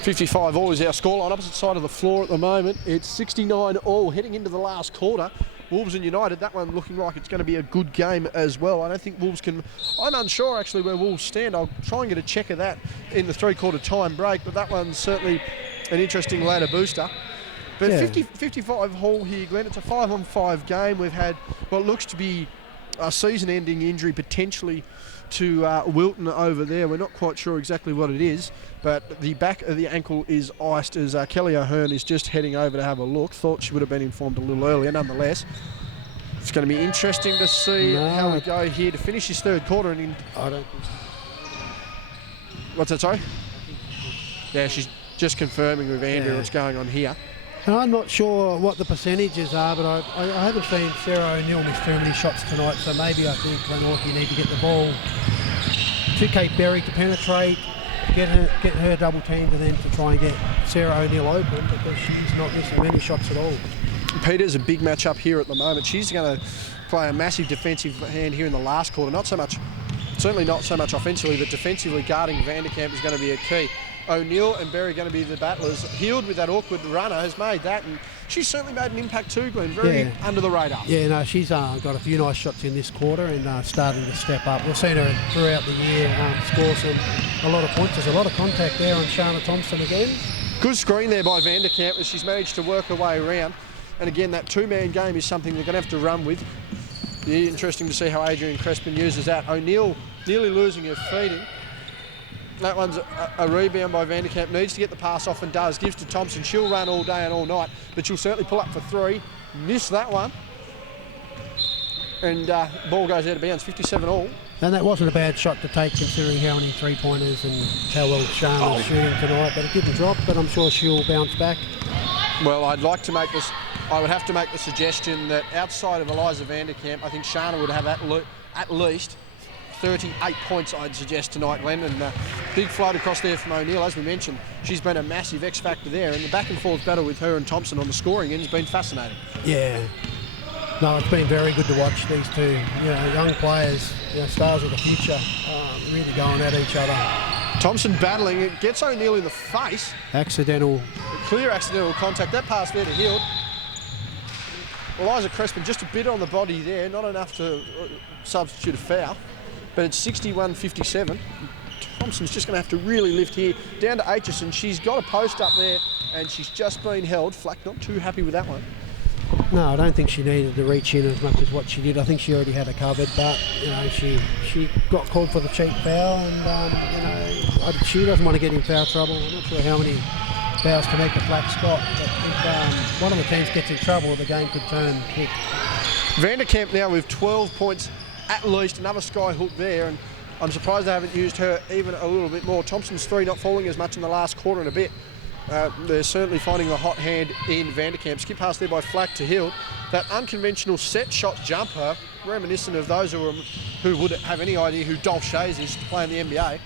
55 all is our score on opposite side of the floor at the moment. It's 69 all heading into the last quarter. Wolves and United, that one looking like it's going to be a good game as well. I don't think Wolves can... I'm unsure actually where Wolves stand. I'll try and get a check of that in the three-quarter time break, but that one's certainly an interesting ladder booster. But yeah. 55 haul here, Glenn. It's a 5-on-5 game. We've had what looks to be a season-ending injury potentially to Wilton over there. We're not quite sure exactly what it is, but the back of the ankle is iced as Kelly O'Hearn is just heading over to have a look. Thought she would have been informed a little earlier. Nonetheless, it's going to be interesting to see how we go here to finish this third quarter. And I don't think so. What's that, sorry? Yeah, she's just confirming with Andrew what's going on here. I'm not sure what the percentages are, but I haven't seen Sarah O'Neill miss too many shots tonight, so maybe I think Glenorchy need to get the ball to Kate Berry to penetrate, get her double teamed, and then to try and get Sarah O'Neill open, because she's not missing many shots at all. Peter's a big match up here at the moment. She's going to play a massive defensive hand here in the last quarter. Certainly not so much offensively, but defensively guarding Vanderkamp is going to be a key. O'Neill and Berry going to be the battlers. Heald with that awkward runner has made that, and she's certainly made an impact too, Glenn. Very under the radar. Yeah, no, she's got a few nice shots in this quarter and starting to step up. We've seen her throughout the year score a lot of points. There's a lot of contact there on Shana Thompson again. Good screen there by Vanderkamp as she's managed to work her way around. And again, that two-man game is something they're going to have to run with. Yeah, interesting to see how Adrian Crespin uses that. O'Neill nearly losing her feeding. That one's a rebound by Vanderkamp. Needs to get the pass off and does. Gives to Thompson. She'll run all day and all night, but she'll certainly pull up for three. Missed that one. And ball goes out of bounds, 57 all. And that wasn't a bad shot to take considering how many three-pointers and how well Shana's shooting tonight, but it didn't drop, but I'm sure she'll bounce back. Well, I would have to make the suggestion that outside of Eliza Vanderkamp, I think Shana would have at least 38 points, I'd suggest, tonight, Glenn. And big float across there from O'Neill. As we mentioned, she's been a massive X-factor there, and the back-and-forth battle with her and Thompson on the scoring end has been fascinating. Yeah. No, it's been very good to watch these two, young players, stars of the future, really going at each other. Thompson battling, it gets O'Neill in the face. Clear accidental contact. That pass there to Heald. Eliza Crespin just a bit on the body there, not enough to substitute a foul. But it's 61-57. Thompson's just going to have to really lift here. Down to Aitchison. She's got a post up there, and she's just been held. Flack not too happy with that one. No, I don't think she needed to reach in as much as what she did. I think she already had it covered, but she got called for the cheap foul, and she doesn't want to get in foul trouble. I'm not sure how many fouls Tamika Flack's got, but if one of the teams gets in trouble, the game could turn quick. Vanderkamp now with 12 points. At least another sky hook there, and I'm surprised they haven't used her even a little bit more. Thompson's three not falling as much in the last quarter and a bit. They're certainly finding the hot hand in Vanderkamp. Skip pass there by Flack to Hill. That unconventional set shot jumper, reminiscent of those who would have any idea who Dolph Shays is to play in the NBA.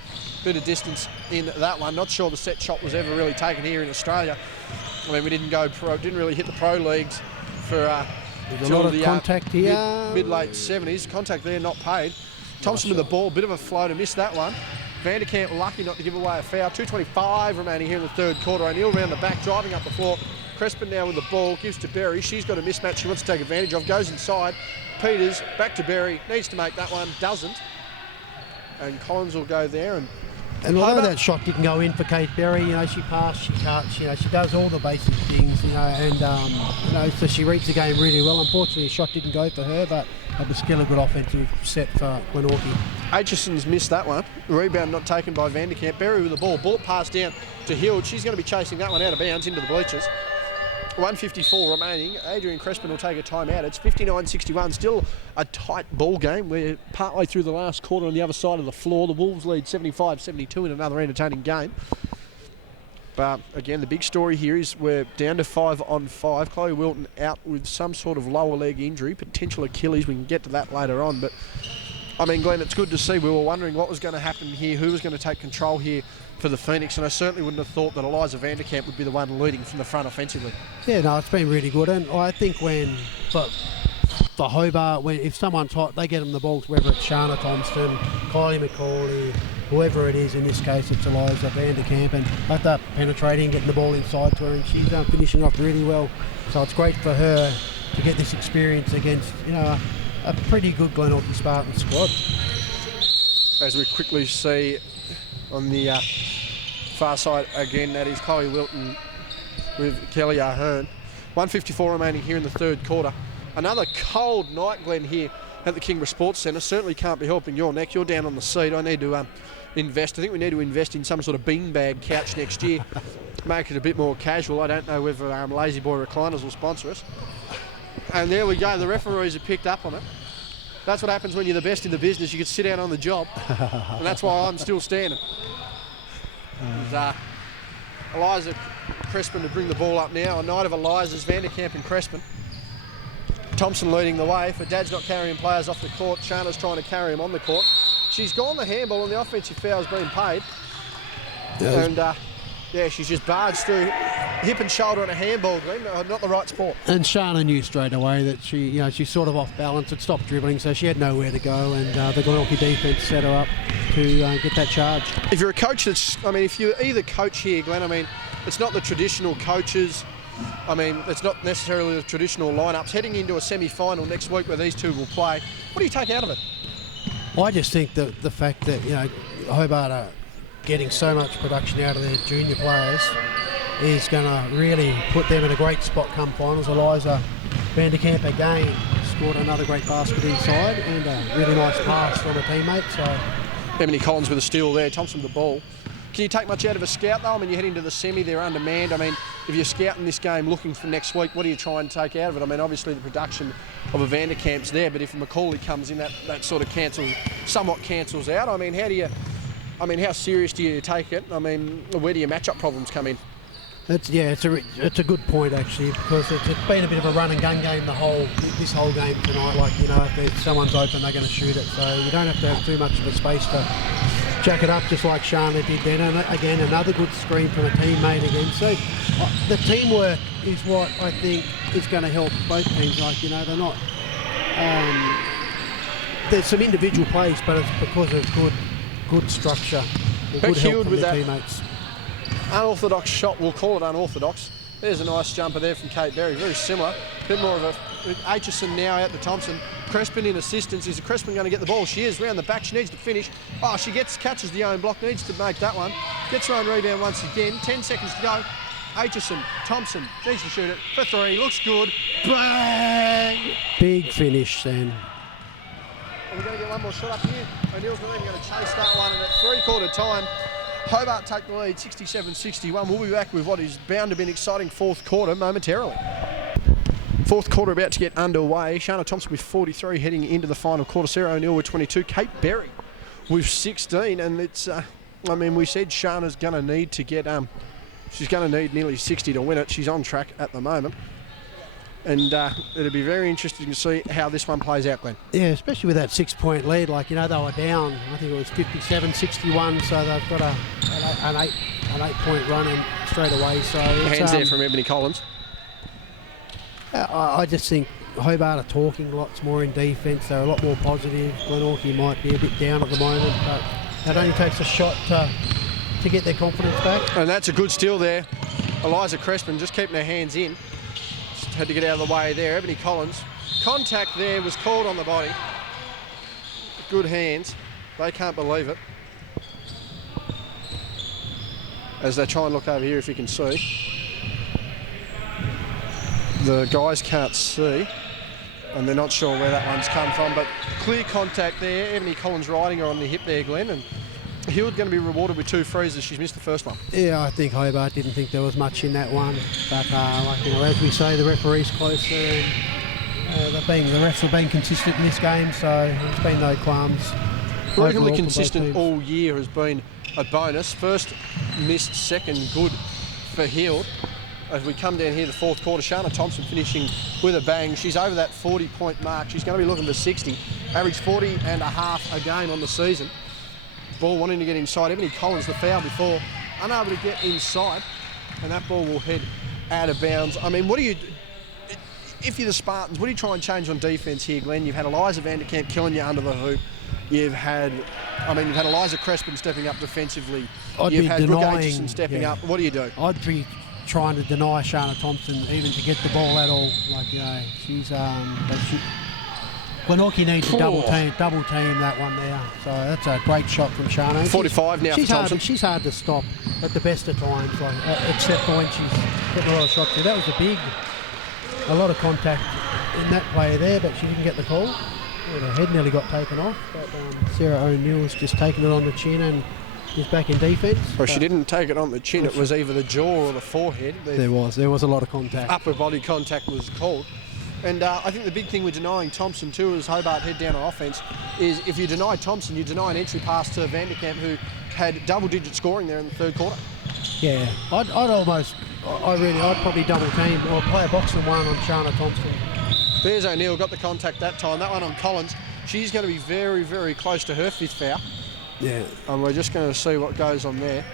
Bit of distance in that one. Not sure the set shot was ever really taken here in Australia. I mean, we didn't really hit the pro leagues for... There's a lot of contact here. Mid-late 70s. Contact there, not paid. Thompson with the ball, bit of a floater, missed that one. Vanderkamp lucky not to give away a foul. 2:25 remaining here in the third quarter. O'Neill around the back, driving up the floor. Crespin now with the ball, gives to Berry. She's got a mismatch she wants to take advantage of. Goes inside. Peters, back to Berry. Needs to make that one, doesn't. And Collins will go there, and And although Hobart. that shot didn't go in for Kate Berry, she passed, she cuts, she does all the basic things, and so she reads the game really well. Unfortunately, the shot didn't go for her, but it was still a good offensive set for Glenorchy. Aitchison's missed that one. Rebound not taken by Vanderkamp. Berry with the ball. Ball passed down to Hild. She's going to be chasing that one out of bounds into the bleachers. 1:54 remaining. Adrian Crespin will take a timeout. It's 59-61. Still a tight ball game. We're partway through the last quarter on the other side of the floor. The Wolves lead 75-72 in another entertaining game. But again, the big story here is we're down to 5-on-5. Chloe Wilton out with some sort of lower leg injury, potential Achilles. We can get to that later on. But I mean, Glenn, it's good to see. We were wondering what was going to happen here, who was going to take control here for the Phoenix, and I certainly wouldn't have thought that Eliza Vanderkamp would be the one leading from the front offensively. Yeah, no, it's been really good, and I think for Hobart, if someone's hot, they get them the balls, whether it's Shana Thompson, Kylie McCauley, whoever it is. In this case, it's Eliza Vanderkamp, and both are penetrating, getting the ball inside to her, and she's finishing off really well. So it's great for her to get this experience against, a pretty good Glenorchy Spartans squad. As we quickly see on the far side again, that is Chloe Wilton with Kelly Ahern. 1:54 remaining here in the third quarter. Another cold night, Glenn, here at the Kingborough Sports Centre. Certainly can't be helping your neck. You're down on the seat. I need to invest. I think we need to invest in some sort of beanbag couch next year. Make it a bit more casual. I don't know whether Lazy Boy Recliners will sponsor us. And there we go. The referees have picked up on it. That's what happens when you're the best in the business. You can sit down on the job. And that's why I'm still standing. Eliza Crespin to bring the ball up now. A night of Eliza's, Vanderkamp and Crespin. Thompson leading the way. For Dad's not carrying players off the court, Shana's trying to carry him on the court. She's gone the handball and the offensive foul's been paid. And she's just barged through hip and shoulder on a handball, Glenn. Not the right sport. And Shana knew straight away that she's sort of off balance. Had stopped dribbling, so she had nowhere to go, and the Glenorchy defence set her up to get that charge. If you're a coach if you're either coach here, Glenn, it's not the traditional coaches. It's not necessarily the traditional lineups. Heading into a semi-final next week where these two will play, what do you take out of it? I just think that the fact that, Hobart are getting so much production out of their junior players is going to really put them in a great spot come finals. Eliza Vanderkamp again scored another great basket inside and a really nice pass from a teammate. So Emily Collins with a steal there, Thompson with the ball. Can you take much out of a scout though? You're heading to the semi, they're undermanned. If you're scouting this game looking for next week, what do you try and take out of it? Obviously the production of a Vanderkamp's there, but if McCauley comes in, that sort of somewhat cancels out. How serious do you take it? Where do your matchup problems come in? It's a good point actually, because it's been a bit of a run and gun game this whole game tonight. If someone's open, they're going to shoot it, so you don't have to have too much of a space to jack it up, just like Shana did then. And again, another good screen from a teammate again. So the teamwork is what I think is going to help both teams. They're not. There's some individual plays, but it's because of good structure, good help from their teammates. Unorthodox shot, we'll call it unorthodox. There's a nice jumper there from Kate Berry, very similar. Bit more of a Aitchison now out to Thompson. Crespin in assistance. Is Crespin going to get the ball? She is. Round the back, she needs to finish. She catches the own block, needs to make that one. Gets her own rebound once again. 10 seconds to go. Aitchison, Thompson needs to shoot it for three. Looks good. Bang! Big finish then. We're going to get one more shot up here. O'Neill's not even going to chase that one, and at three-quarter time, Hobart take the lead, 67-61. We'll be back with what is bound to be an exciting fourth quarter momentarily. Fourth quarter about to get underway. Shana Thompson with 43 heading into the final quarter. Sarah O'Neill with 22. Kate Berry with 16. And it's, we said Shana's going to need to get, she's going to need nearly 60 to win it. She's on track at the moment. And it'll be very interesting to see how this one plays out, Glenn. Yeah, especially with that 6-point lead. They were down, I think it was 57-61, so they've got an 8-point run in straight away. So hands there from Ebony Collins. I just think Hobart are talking lots more in defence. They're a lot more positive. Glenorchy might be a bit down at the moment, but it only takes a shot to get their confidence back. And that's a good steal there. Eliza Crespin just keeping her hands in. Had to get out of the way there. Ebony Collins. Contact there was called on the body. Good hands. They can't believe it. as they try and look over here if you can see. The guys can't see, and they're not sure where that one's come from, but clear contact there. Ebony Collins riding her on the hip there, Glenn, and Hill's going to be rewarded with 2 frees as she's missed the first one. Yeah, I think Hobart didn't think there was much in that one, but as we say, the referee's closer, and the refs have been consistent in this game, so there's been no qualms. Reasonably consistent all year has been a bonus. First missed, second good for Hill. As we come down here, the fourth quarter, Shana Thompson finishing with a bang. She's over that 40-point mark. She's going to be looking for 60. Average 40 and a half a game on the season. Ball wanting to get inside. Ebony Collins, the foul before, unable to get inside, and that ball will head out of bounds. I mean, what do you... If you're the Spartans, what do you try and change on defence here, Glenn? You've had Eliza Vanderkamp killing you under the hoop. You've had Eliza Crespin stepping up defensively. You've had Brooke Aitchison stepping up. What do you do? I'd be trying to deny Shana Thompson even to get the ball at all. She's Glenorchy needs to double team that one there. So that's a great shot from Shana. 45 now for Thompson. She's hard to stop at the best of times, except for when she's getting a lot of shots here. That was a lot of contact in that play there, but she didn't get the call. Her head nearly got taken off, but Sarah O'Neill's just taken it on the chin and is back in defence. Well, she didn't take it on the chin. It was either the jaw or the forehead. There was a lot of contact. Upper body contact was called. And I think the big thing with denying Thompson too, as Hobart head down on offence, is if you deny Thompson, you deny an entry pass to Vanderkamp, who had double-digit scoring there in the third quarter. Yeah, I'd probably double team or play a boxing one on Shana Thompson. There's O'Neill, got the contact that time. That one on Collins. She's going to be very, very close to her 5th foul. Yeah. And we're just going to see what goes on there.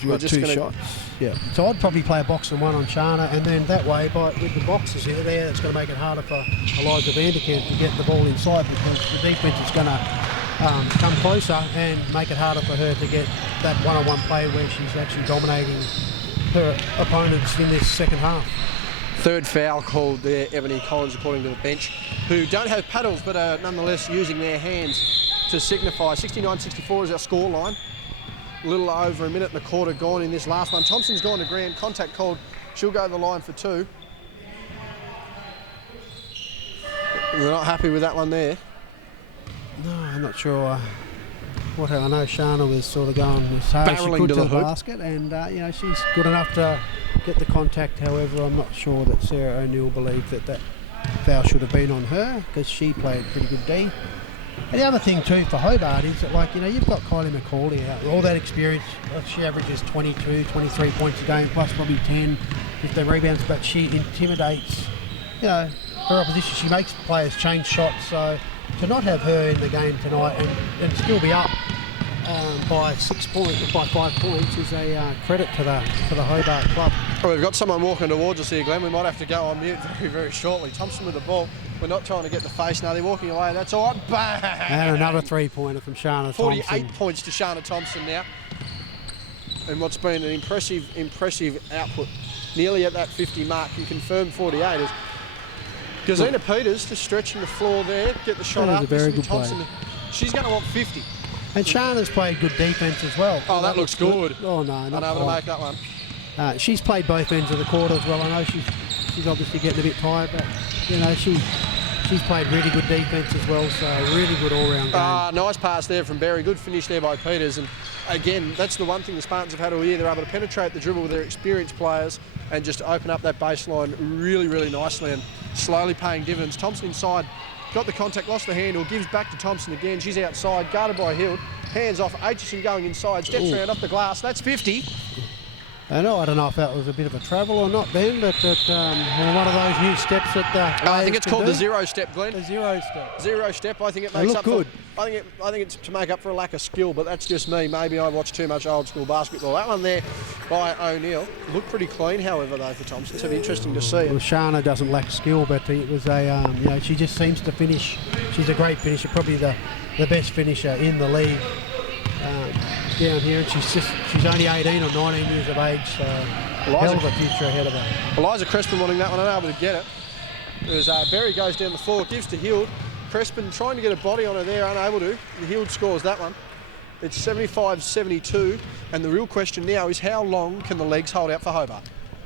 She's got 2 shots. Yeah. So I'd probably play a boxing one on Shana, and then that way, with the boxes in there, it's going to make it harder for Eliza Vanderkamp to get the ball inside, because the defence is going to come closer and make it harder for her to get that one-on-one play where she's actually dominating her opponents in this second half. Third foul called there, Ebony Collins, according to the bench, who don't have paddles but are nonetheless using their hands to signify. 69-64 is our score line. A little over a minute and a quarter gone in this last one. Thompson's gone to ground, contact called. She'll go to the line for 2. They're not happy with that one there. No, I'm not sure. I know Shana was sort of going as hard as she could to the basket, and she's good enough to get the contact. However, I'm not sure that Sarah O'Neill believed that foul should have been on her, because she played pretty good D. And the other thing too for Hobart is that, you've got Kylie McCauley out, all that experience. She averages 22, 23 points a game, plus probably 10, 15 rebounds, but she intimidates, her opposition. She makes players change shots, so to not have her in the game tonight and still be up by 5 points is a credit to the Hobart club. Well, we've got someone walking towards us here, Glenn. We might have to go on mute very, very shortly. Thompson with the ball. We're not trying to get the face now. They're walking away. That's all right. Bang! And another 3-pointer from Shana 48 Thompson. points to Shana Thompson now. And what's been an impressive output. Nearly at that 50 mark. You confirmed 48 is Gazina Peters just stretching the floor there. Get the shot up. A very good Thompson. play. She's going to want 50. And Shana's played good defence as well. Oh, that looks good. Oh, no. Unable to make that one. She's played both ends of the court as well. I know she's obviously getting a bit tired, but, she's played really good defence as well, so really good all-round game. Nice pass there from Berry. Good finish there by Peters. And, again, that's the one thing the Spartans have had all year. They're able to penetrate the dribble with their experienced players and just open up that baseline really, really nicely and slowly paying dividends. Thompson inside. Got the contact, lost the handle, gives back to Thompson again. She's outside, guarded by Hill. Hands off, Aitchison going inside, steps around off the glass. That's 50. I don't know if that was a bit of a travel or not, Ben, but one of those new steps that I think it's called the 0 step, Glenn. The 0 step. 0 step. I think it makes up good. I think it's to make up for a lack of skill, but that's just me. Maybe I watch too much old school basketball. That one there by O'Neill looked pretty clean, however, though, for Thompson. It's interesting to see. Well, Shana doesn't lack skill, but it was she just seems to finish. She's a great finisher, probably the best finisher in the league down here. And she's only 18 or 19 years of age, so hell of a future ahead of her. Eliza Crespin wanting that one, unable to get it. As Berry goes down the floor, gives to Hild. Crespin trying to get a body on her there, unable to. Hild scores that one. It's 75-72, and the real question now is how long can the legs hold out for Hobart?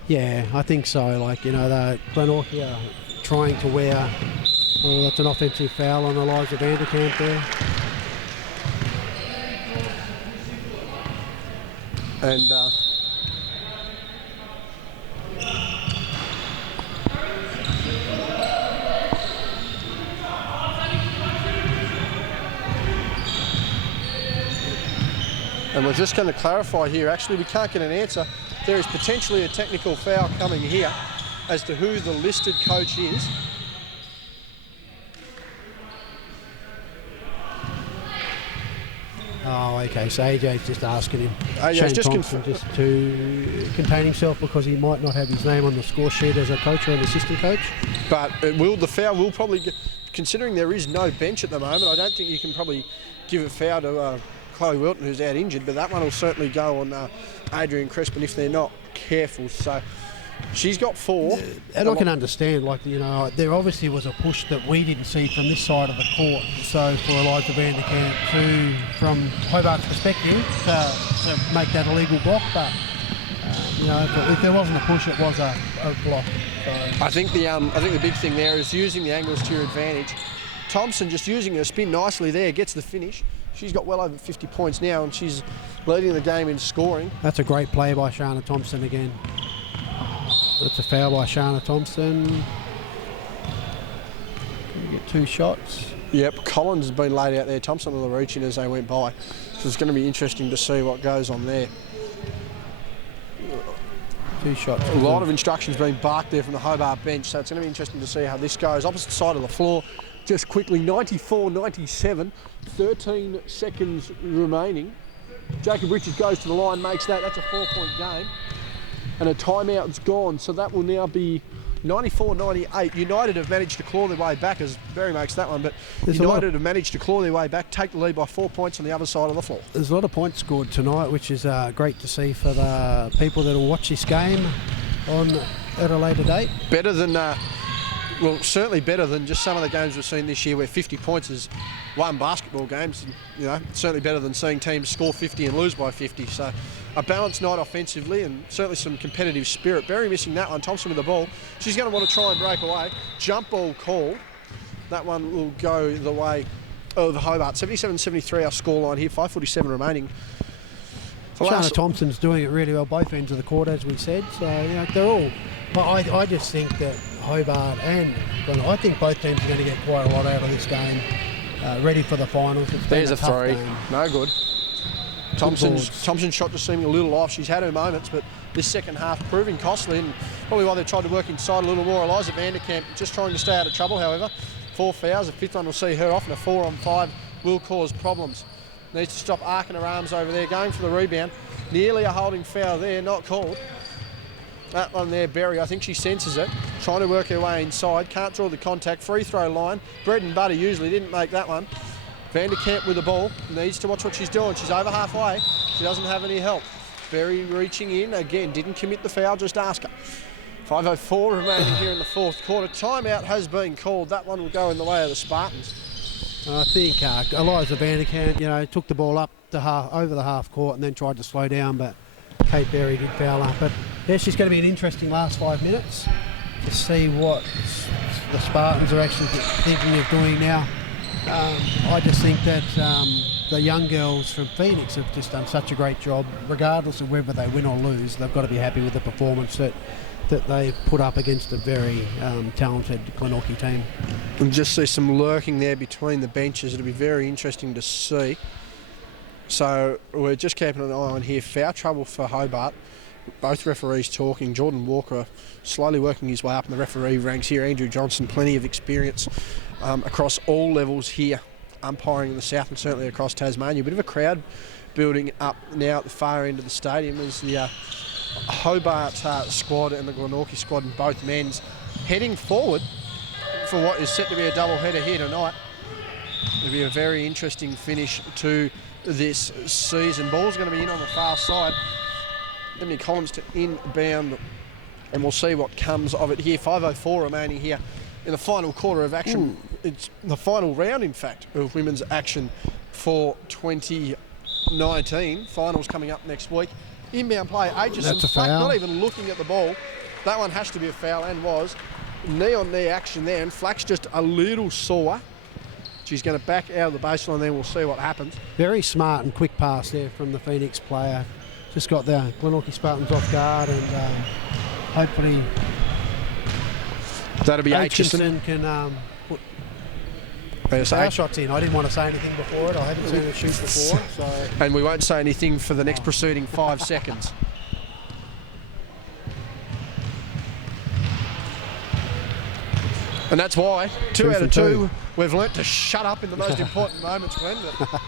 Yeah, I think so. Like, you know, the Glenorchy are trying to wear... Oh, that's an offensive foul on Eliza Vanderkamp there. And we're just going to clarify here, actually we can't get an answer. There is potentially a technical foul coming here as to who the listed coach is. Oh, okay, so AJ's just asking him, AJ's Shane just Thompson, just to contain himself because he might not have his name on the score sheet as a coach or an assistant coach. But the foul will probably, considering there is no bench at the moment, I don't think you can probably give a foul to Chloe Wilton, who's out injured, but that one will certainly go on Adrian Crespin if they're not careful. So she's got 4. And I can understand, like, you know, there obviously was a push that we didn't see from this side of the court. So for Eliza Vanderkamp from Hobart's perspective, to make that a legal block, but you know, if there wasn't a push, it was a block. So. I think the big thing there is using the angles to your advantage. Thompson just using her spin nicely there, gets the finish. She's got well over 50 points now, and she's leading the game in scoring. That's a great play by Shana Thompson again. That's a foul by Shana Thompson. Can we get 2 shots? Yep, Collins has been laid out there. Thompson on the reach in as they went by. So it's going to be interesting to see what goes on there. 2 shots. A lot of instructions being barked there from the Hobart bench, so it's going to be interesting to see how this goes. Opposite side of the floor, just quickly, 94-97, 13 seconds remaining. Jacob Richards goes to the line, makes that. That's a 4-point game. And a timeout's gone, so that will now be 94-98. United have managed to claw their way back, as Berry makes that one, but United have managed to claw their way back, take the lead by 4 points on the other side of the floor. There's a lot of points scored tonight, which is great to see for the people that will watch this game at a later date. Better than, well, certainly better than just some of the games we've seen this year where 50 points is won basketball games. You know, certainly better than seeing teams score 50 and lose by 50. So a balanced night offensively and certainly some competitive spirit. Berry missing that one. Thompson with the ball. She's going to want to try and break away. Jump ball called. That one will go the way of Hobart. 77-73 our scoreline here. 5:47 remaining. Shana Thompson's doing it really well both ends of the court, as we said. So, you know, they're all... But I just think that Hobart and... I think both teams are going to get quite a lot out of this game. Ready for the finals. There's a 3. Game. No good. Thompson's shot just seeming a little off. She's had her moments, but this second half proving costly, and probably why they've tried to work inside a little more. Eliza Vanderkamp just trying to stay out of trouble, however. 4 fouls. The 5th one will see her off, and a 4-on-5 will cause problems. Needs to stop arcing her arms over there, going for the rebound. Nearly a holding foul there, not called. That one there, Berry, I think she senses it. Trying to work her way inside, can't draw the contact. Free throw line, bread and butter usually, didn't make that one. Vanderkamp with the ball, needs to watch what she's doing. She's over halfway, she doesn't have any help. Berry reaching in, again, didn't commit the foul, just ask her. 5:04 remaining here in the 4th quarter. Timeout has been called. That one will go in the way of the Spartans. I think Eliza Vanderkamp, you know, took the ball up to over the half court and then tried to slow down, but Kate Berry did foul up. But yeah, she's going to be an interesting last 5 minutes to see what the Spartans are actually thinking of doing now. I just think that the young girls from Phoenix have just done such a great job. Regardless of whether they win or lose, they've got to be happy with the performance that they put up against a very talented Glenorchy team. And just see some lurking there between the benches. It'll be very interesting to see. So we're just keeping an eye on here. Foul trouble for Hobart. Both referees talking. Jordan Walker slowly working his way up in the referee ranks here. Andrew Johnson, plenty of experience across all levels here, umpiring in the south and certainly across Tasmania. A bit of a crowd building up now at the far end of the stadium as the Hobart squad and the Glenorchy squad and both men's heading forward for what is set to be a double header here tonight. It'll be a very interesting finish to this season. Ball's going to be in on the far side. Emily Collins to inbound, and we'll see what comes of it here. 5:04 remaining here in the final quarter of action. It's the final round, in fact, of women's action for 20 19. Finals coming up next week. Inbound play, Aegis That's a Flack foul. not even looking at the ball. That one has to be a foul, and was. Knee-on-knee action there, and Flack's just a little sore. She's going to back out of the baseline, then we'll see what happens. Very smart and quick pass there from the Phoenix player. Just got the Glenorchy Spartans off guard, and hopefully That'll be Aitchison. Aitchison can put foul shots in. I didn't want to say anything before it. I haven't seen her shoot before. So. And we won't say anything for the next preceding 5 seconds. And that's why, 2 out of 2, we've learnt to shut up in the most important moments, Glenn. But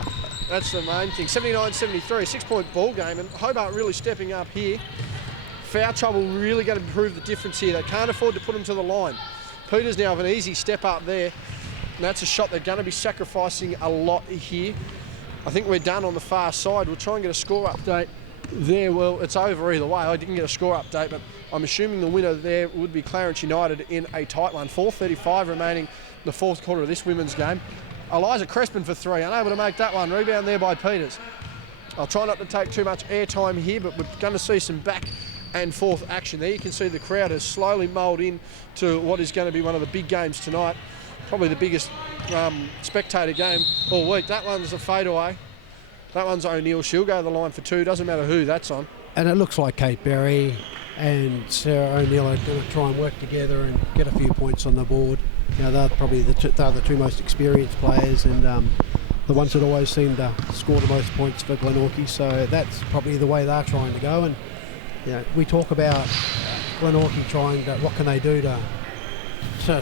that's the main thing. 79-73, 6-point ball game, and Hobart really stepping up here. Foul trouble really going to prove the difference here. They can't afford to put them to the line. Peters now have an easy step up there, and that's a shot they're going to be sacrificing a lot here. I think we're done on the far side. We'll try and get a score update there. Well, it's over either way. I didn't get a score update, but I'm assuming the winner there would be Clarence United in a tight one. 4:35 remaining in the fourth quarter of this women's game. Eliza Crespin for 3, unable to make that one. Rebound there by Peters. I'll try not to take too much airtime here, but we're going to see some back and forth action there. You can see the crowd has slowly mulled in to what is going to be one of the big games tonight. Probably the biggest spectator game all week. That one's a fadeaway. That one's O'Neill. She'll go to the line for 2. Doesn't matter who that's on. And it looks like Kate Berry and Sarah O'Neill are going to try and work together and get a few points on the board. You know, they're probably they're the 2 most experienced players, and the ones that always seem to score the most points for Glenorchy. So that's probably the way they're trying to go. And you know, we talk about Glenorchy trying to, what can they do to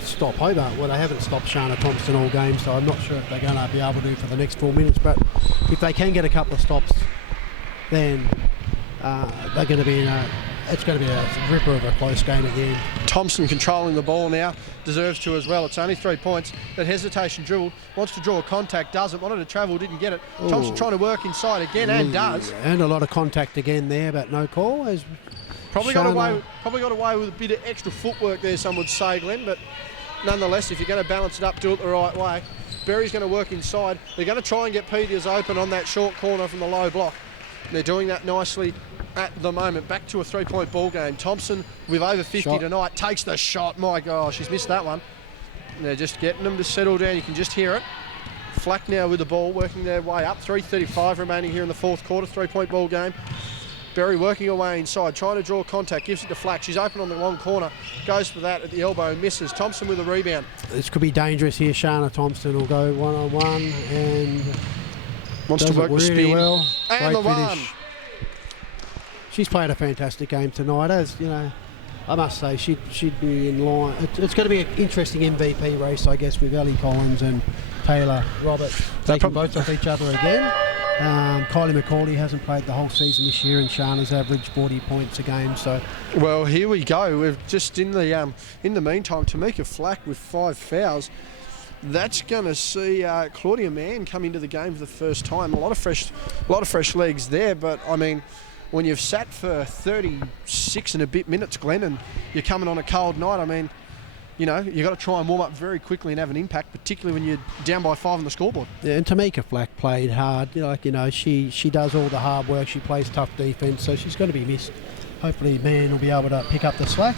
stop Hobart? Well, they haven't stopped Shana Thompson all game, so I'm not sure if they're going to be able to for the next 4 minutes. But if they can get a couple of stops, then they're going to be in it's going to be a ripper of a close game again. Thompson controlling the ball now, deserves to as well. It's only 3 points. That hesitation dribbled, wants to draw a contact, doesn't, wanted to travel, didn't get it. Ooh. Thompson trying to work inside again and does. And a lot of contact again there, but no call. As Probably got away with a bit of extra footwork there, some would say, Glenn, but nonetheless, if you're going to balance it up, do it the right way. Berry's going to work inside. They're going to try and get Peters open on that short corner from the low block. They're doing that nicely at the moment. Back to a 3-point ball game. Thompson, with over 50 tonight, takes the shot. My gosh, she's missed that one. And they're just getting them to settle down. You can just hear it. Flack now with the ball, working their way up. 3:35 remaining here in the fourth quarter. 3-point ball game. Berry working away inside, trying to draw contact, gives it to Flack. She's open on the long corner, goes for that at the elbow, misses. Thompson with a rebound. This could be dangerous here. Shana Thompson will go 1-on-1 and wants to work the spin. Well. And Great the finish. one. She's played a fantastic game tonight. As you know, I must say she'd be in line. It's going to be an interesting MVP race, I guess, with Ellie Collins and Taylor Roberts taking both off each other again. Kylie McCauley hasn't played the whole season this year, and Shana's averaged 40 points a game. So, well, here we go. We've just in the meantime, Tamika Flack with 5 fouls. That's going to see Claudia Mann come into the game for the first time. A lot of fresh legs there, but I mean, when you've sat for 36 and a bit minutes, Glenn, and you're coming on a cold night, I mean, you know, you've got to try and warm up very quickly and have an impact, particularly when you're down by 5 on the scoreboard. Yeah, and Tamika Flack played hard. She does all the hard work. She plays tough defence, so she's going to be missed. Hopefully, Mann will be able to pick up the slack.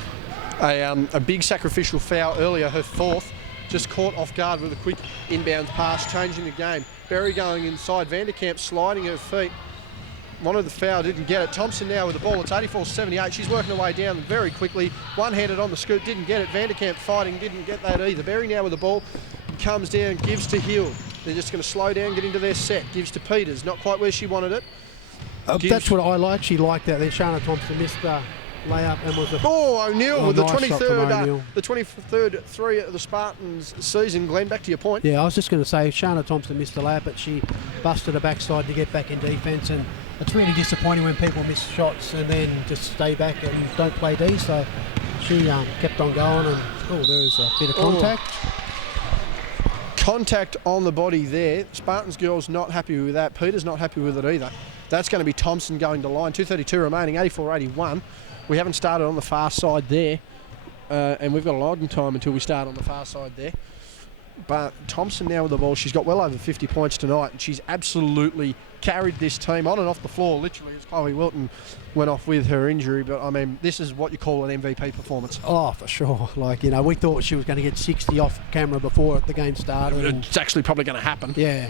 A big sacrificial foul earlier, her 4th, just caught off guard with a quick inbound pass, changing the game. Berry going inside, Vanderkamp sliding her feet. Wanted the foul, didn't get it. Thompson now with the ball. It's 84-78. She's working her way down very quickly. One-handed on the scoop, didn't get it. Vanderkamp fighting, didn't get that either. Berry now with the ball, comes down, gives to Hill. They're just going to slow down, get into their set. Gives to Peters, not quite where she wanted it. That's what I like. She liked that. Then Shana Thompson missed the layup and was O'Neill with nice the 23rd 3 of the Spartans season. Glenn, back to your point. Yeah, I was just going to say Shana Thompson missed the layup, but she busted her backside to get back in defence, and it's really disappointing when people miss shots and then just stay back and don't play D. So she kept on going, and there's a bit of contact. Contact on the body there. Spartans girls not happy with that. Peter's not happy with it either. That's going to be Thompson going to line. 2:32 remaining, 84-81. We haven't started on the far side there, and we've got a long time until we start on the far side there. But Thompson now with the ball. She's got well over 50 points tonight, and she's absolutely carried this team on and off the floor, literally, as Chloe Wilton went off with her injury. But, I mean, this is what you call an MVP performance. Oh, for sure. Like, you know, we thought she was going to get 60 off camera before the game started. It's actually probably going to happen. Yeah.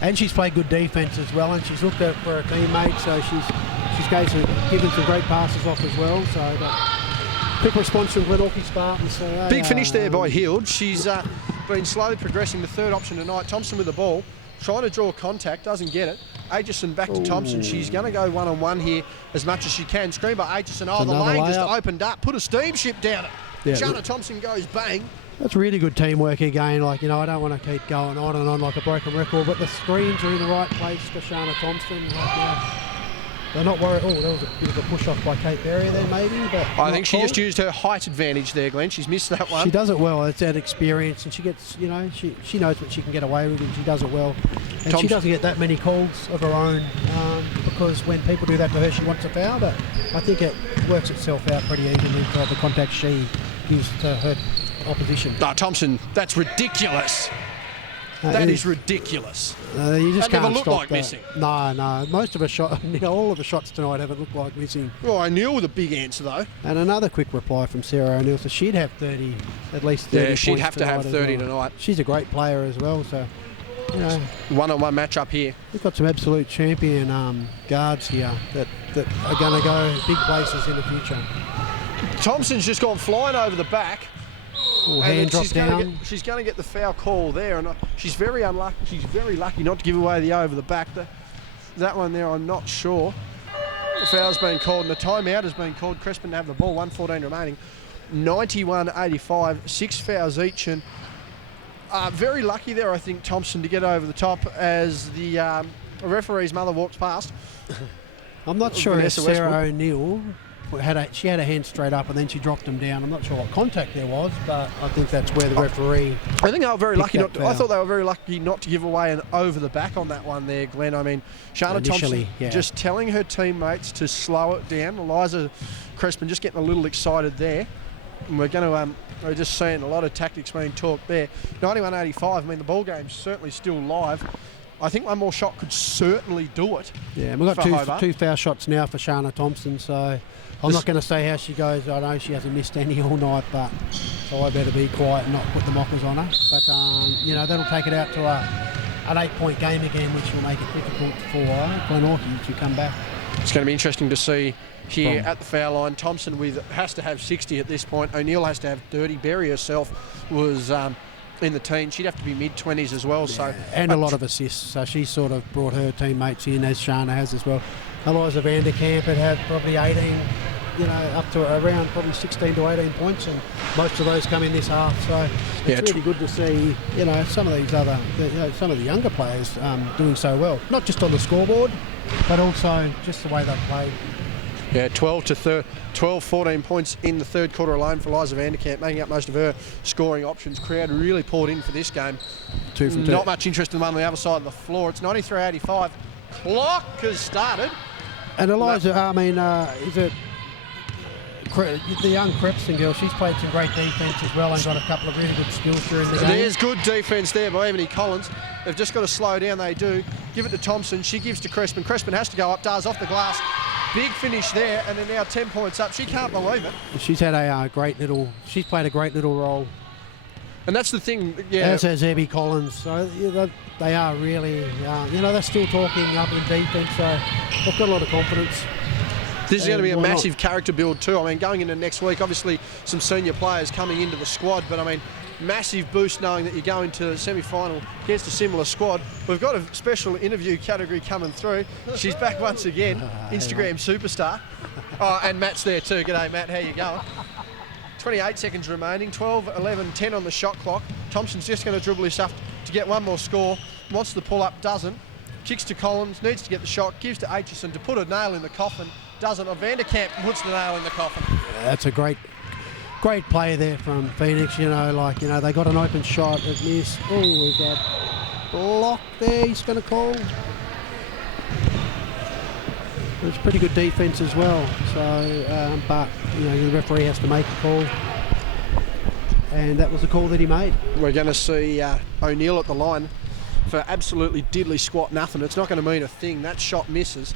And she's played good defence as well, and she's looked out for her teammates, so she's given some great passes off as well. So, quick response from Glenorchy Spartans. So big finish there by Hild. She's been slowly progressing. The third option tonight. Thompson with the ball, trying to draw contact, doesn't get it. Aitchison back to Thompson. She's going to go one-on-one here as much as she can. Screen by Aitchison. Oh, the lane just opened up. Put a steamship down it. Yeah. Shana Thompson goes bang. That's really good teamwork again. Like, you know, I don't want to keep going on and on like a broken record, but the screens are in the right place for Shana Thompson. They're not worried. Oh, there was a bit of a push off by Kate Berry there, maybe. But I think she just used her height advantage there, Glenn. She's missed that one. She does it well. It's that experience, and she gets, you know, she knows what she can get away with, and she does it well. And she doesn't get that many calls of her own because when people do that to her, she wants a foul. But I think it works itself out pretty evenly for the contact she gives to her opposition. No, Thompson, that's ridiculous. That is ridiculous. You just that can't never looked stop like that. missing. No. Most of her shot, all of the shots tonight haven't looked like missing. Well, O'Neill with a big answer though. And another quick reply from Sarah O'Neill. So she'd have 30, at least 30. Yeah, she'd have to have 30 tonight. She's a great player as well. So, you know, one-on-one matchup here. We've got some absolute champion guards here that are going to go big places in the future. Thompson's just gone flying over the back. Hand drop down. She's going to get the foul call there, and she's very unlucky. She's very lucky not to give away the over the back. That one there, I'm not sure. The foul's been called, and the timeout has been called. Crespin to have the ball. 1:14 remaining. 91-85, 6 fouls each, and very lucky there, I think, Thompson to get over the top as the referee's mother walks past. I'm not sure if Sarah O'Neill she had her hand straight up and then she dropped them down. I'm not sure what contact there was, but I think that's where the referee. I think they were very lucky not to, I thought they were very lucky not to give away an over the back on that one there, Glenn. I mean, Shana Thompson just telling her teammates to slow it down. Eliza Crespin just getting a little excited there. And we're just seeing a lot of tactics being talked there. 91-85, I mean, the ball game's certainly still live. I think one more shot could certainly do it. Yeah, and we've got two foul shots now for Shana Thompson, so I'm not going to say how she goes. I know she hasn't missed any all night, but so I better be quiet and not put the mockers on her. But, you know, that'll take it out to an 8-point game again, which will make it difficult for Glenorchy to come back. It's going to be interesting to see here at the foul line. Thompson has to have 60 at this point. O'Neill has to have 30. Berry herself was in the teens. She'd have to be mid-20s as well. Yeah, so and a lot of assists. So she sort of brought her teammates in, as Shana has as well. Eliza Vanderkamp had probably 18, you know, up to around probably 16 to 18 points, and most of those come in this half. So it's really good to see, you know, some of these other, some of the younger players doing so well. Not just on the scoreboard, but also just the way they play. Yeah, 14 points in the third quarter alone for Eliza Vanderkamp, making up most of her scoring options. Crowd really poured in for this game. 2 from 2. Not much interest in the one on the other side of the floor. It's 93-85. Clock has started. And Eliza, I mean, is it the young Crepston girl? She's played some great defence as well and got a couple of really good skills during the game. There's good defence there by Ebony Collins. They've just got to slow down. They do. Give it to Thompson. She gives to Crespin. Crespin has to go up. Does off the glass. Big finish there, and they're now 10 points up. She can't believe it. She's had she's played a great little role. And that's the thing, yeah. As has Ebby Collins. So they are really, they're still talking up in defence, so they've got a lot of confidence. This is going to be a massive character build too. I mean, going into next week, obviously some senior players coming into the squad, but I mean, massive boost knowing that you're going to the semi-final against a similar squad. We've got a special interview category coming through. She's back once again, Instagram superstar. Oh, and Matt's there too. G'day, Matt. How you going? 28 seconds remaining. 12, 11, 10 on the shot clock. Thompson's just going to dribble this up to get one more score. Wants the pull-up, doesn't. Kicks to Collins, needs to get the shot. Gives to Aitchison to put a nail in the coffin. Doesn't. Vanderkamp puts the nail in the coffin. That's a great play there from Phoenix. They got an open shot at miss. Oh, we've got block there. He's going to call. It's pretty good defence as well. So, but the referee has to make a call. and that was the call that he made. We're going to see O'Neill at the line for absolutely diddly squat nothing. It's not going to mean a thing. That shot misses.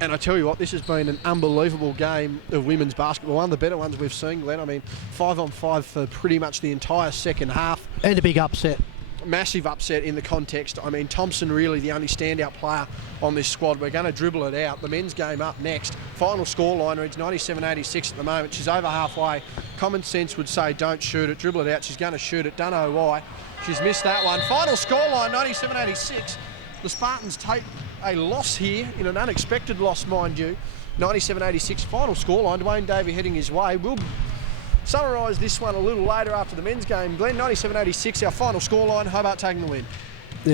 And I tell you what, this has been an unbelievable game of women's basketball. One of the better ones we've seen, Glenn. I mean, 5-on-5 for pretty much the entire second half. And a big upset. Massive upset in the context. I mean, Thompson really the only standout player on this squad. We're going to dribble it out. The men's game up next. Final scoreline reads 97-86 at the moment. She's over halfway. Common sense would say don't shoot it. Dribble it out. She's going to shoot it. Don't know why. She's missed that one. Final scoreline 97-86. The Spartans take a loss here, in an unexpected loss, mind you. 97-86 final scoreline. Dwayne Davey heading his way. We'll summarise this one a little later after the men's game. Glenn, 97-86, our final scoreline. Hobart taking the win.